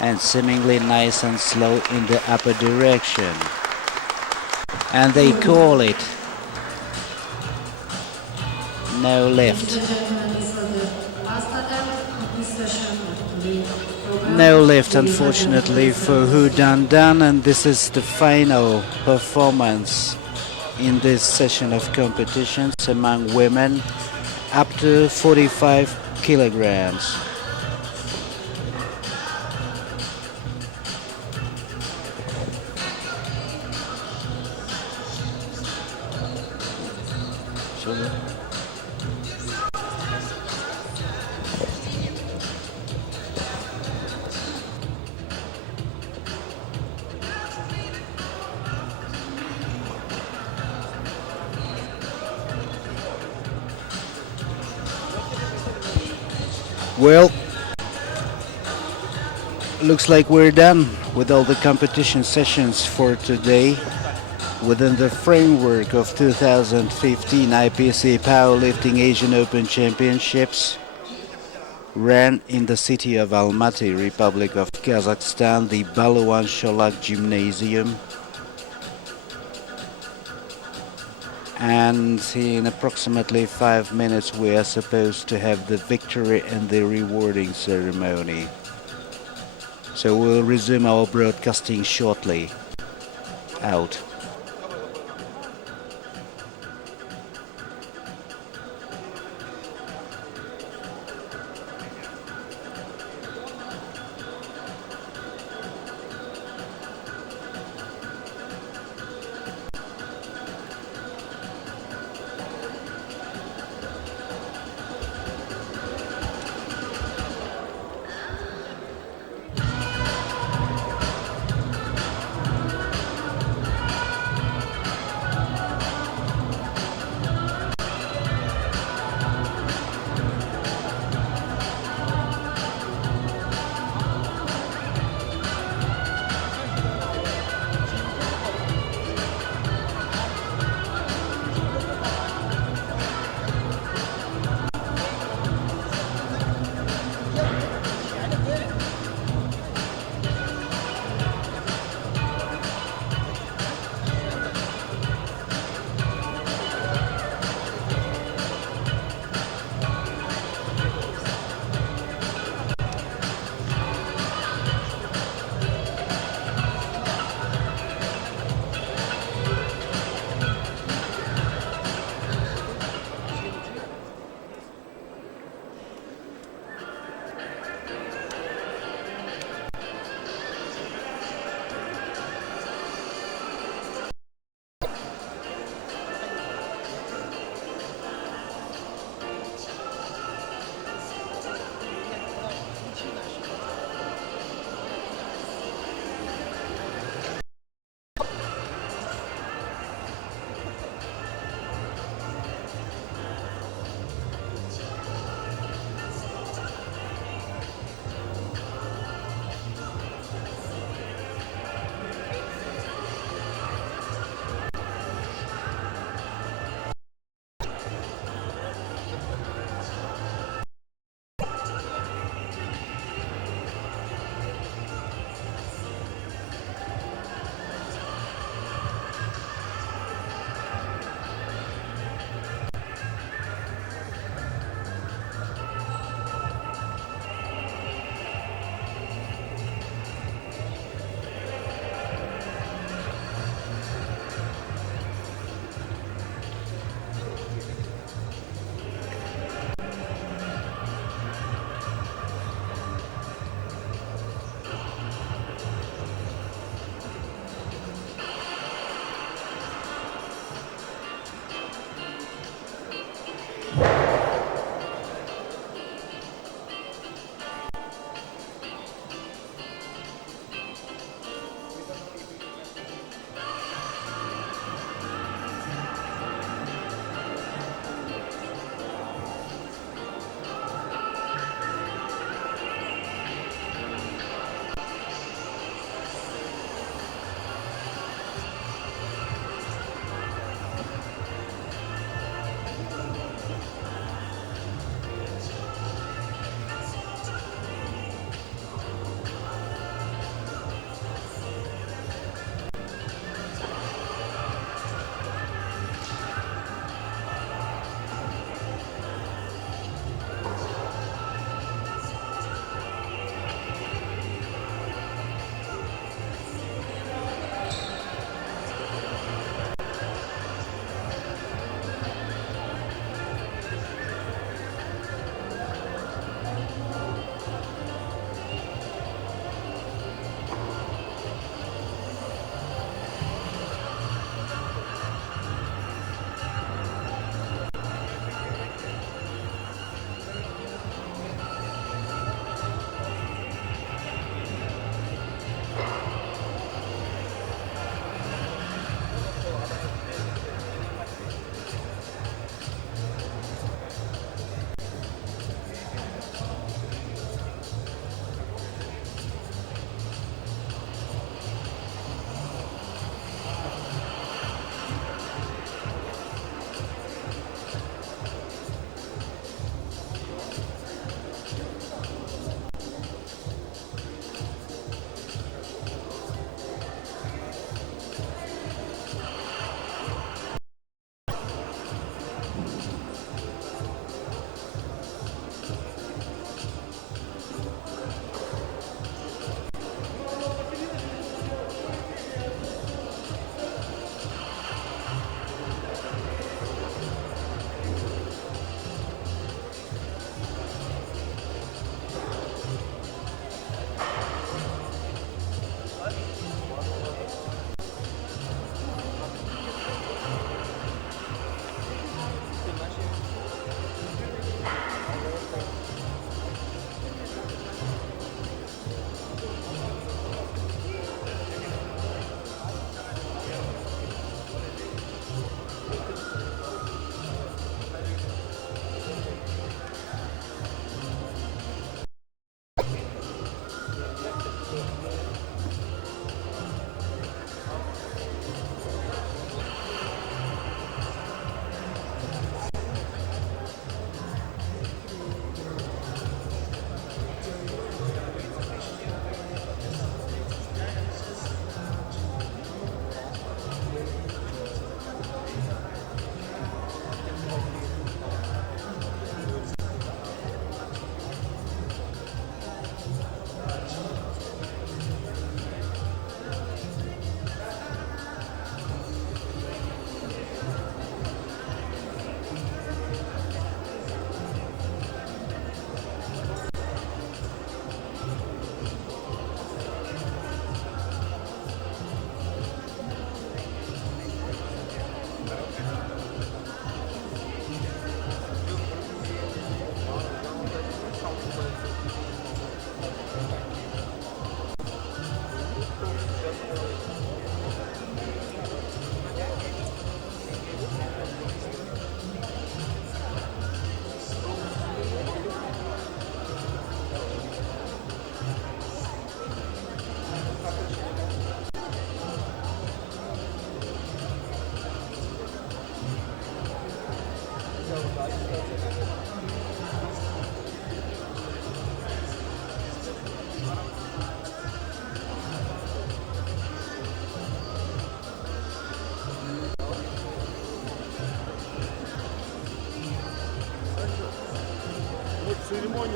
And seemingly nice and slow in the upper direction. And they call it no lift. No lift, unfortunately, for Hu Dan Dan, and this is the final performance in this session of competitions among women up to 45 kilograms. Well, looks like we're done with all the competition sessions for today within the framework of 2015 IPC Powerlifting Asian Open Championships ran in the city of Almaty, Republic of Kazakhstan, the Baluan Sholak Gymnasium. And in approximately 5 minutes we are supposed to have the victory and the rewarding ceremony. So we'll resume our broadcasting shortly. Out.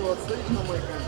вот стоишь на мой камере.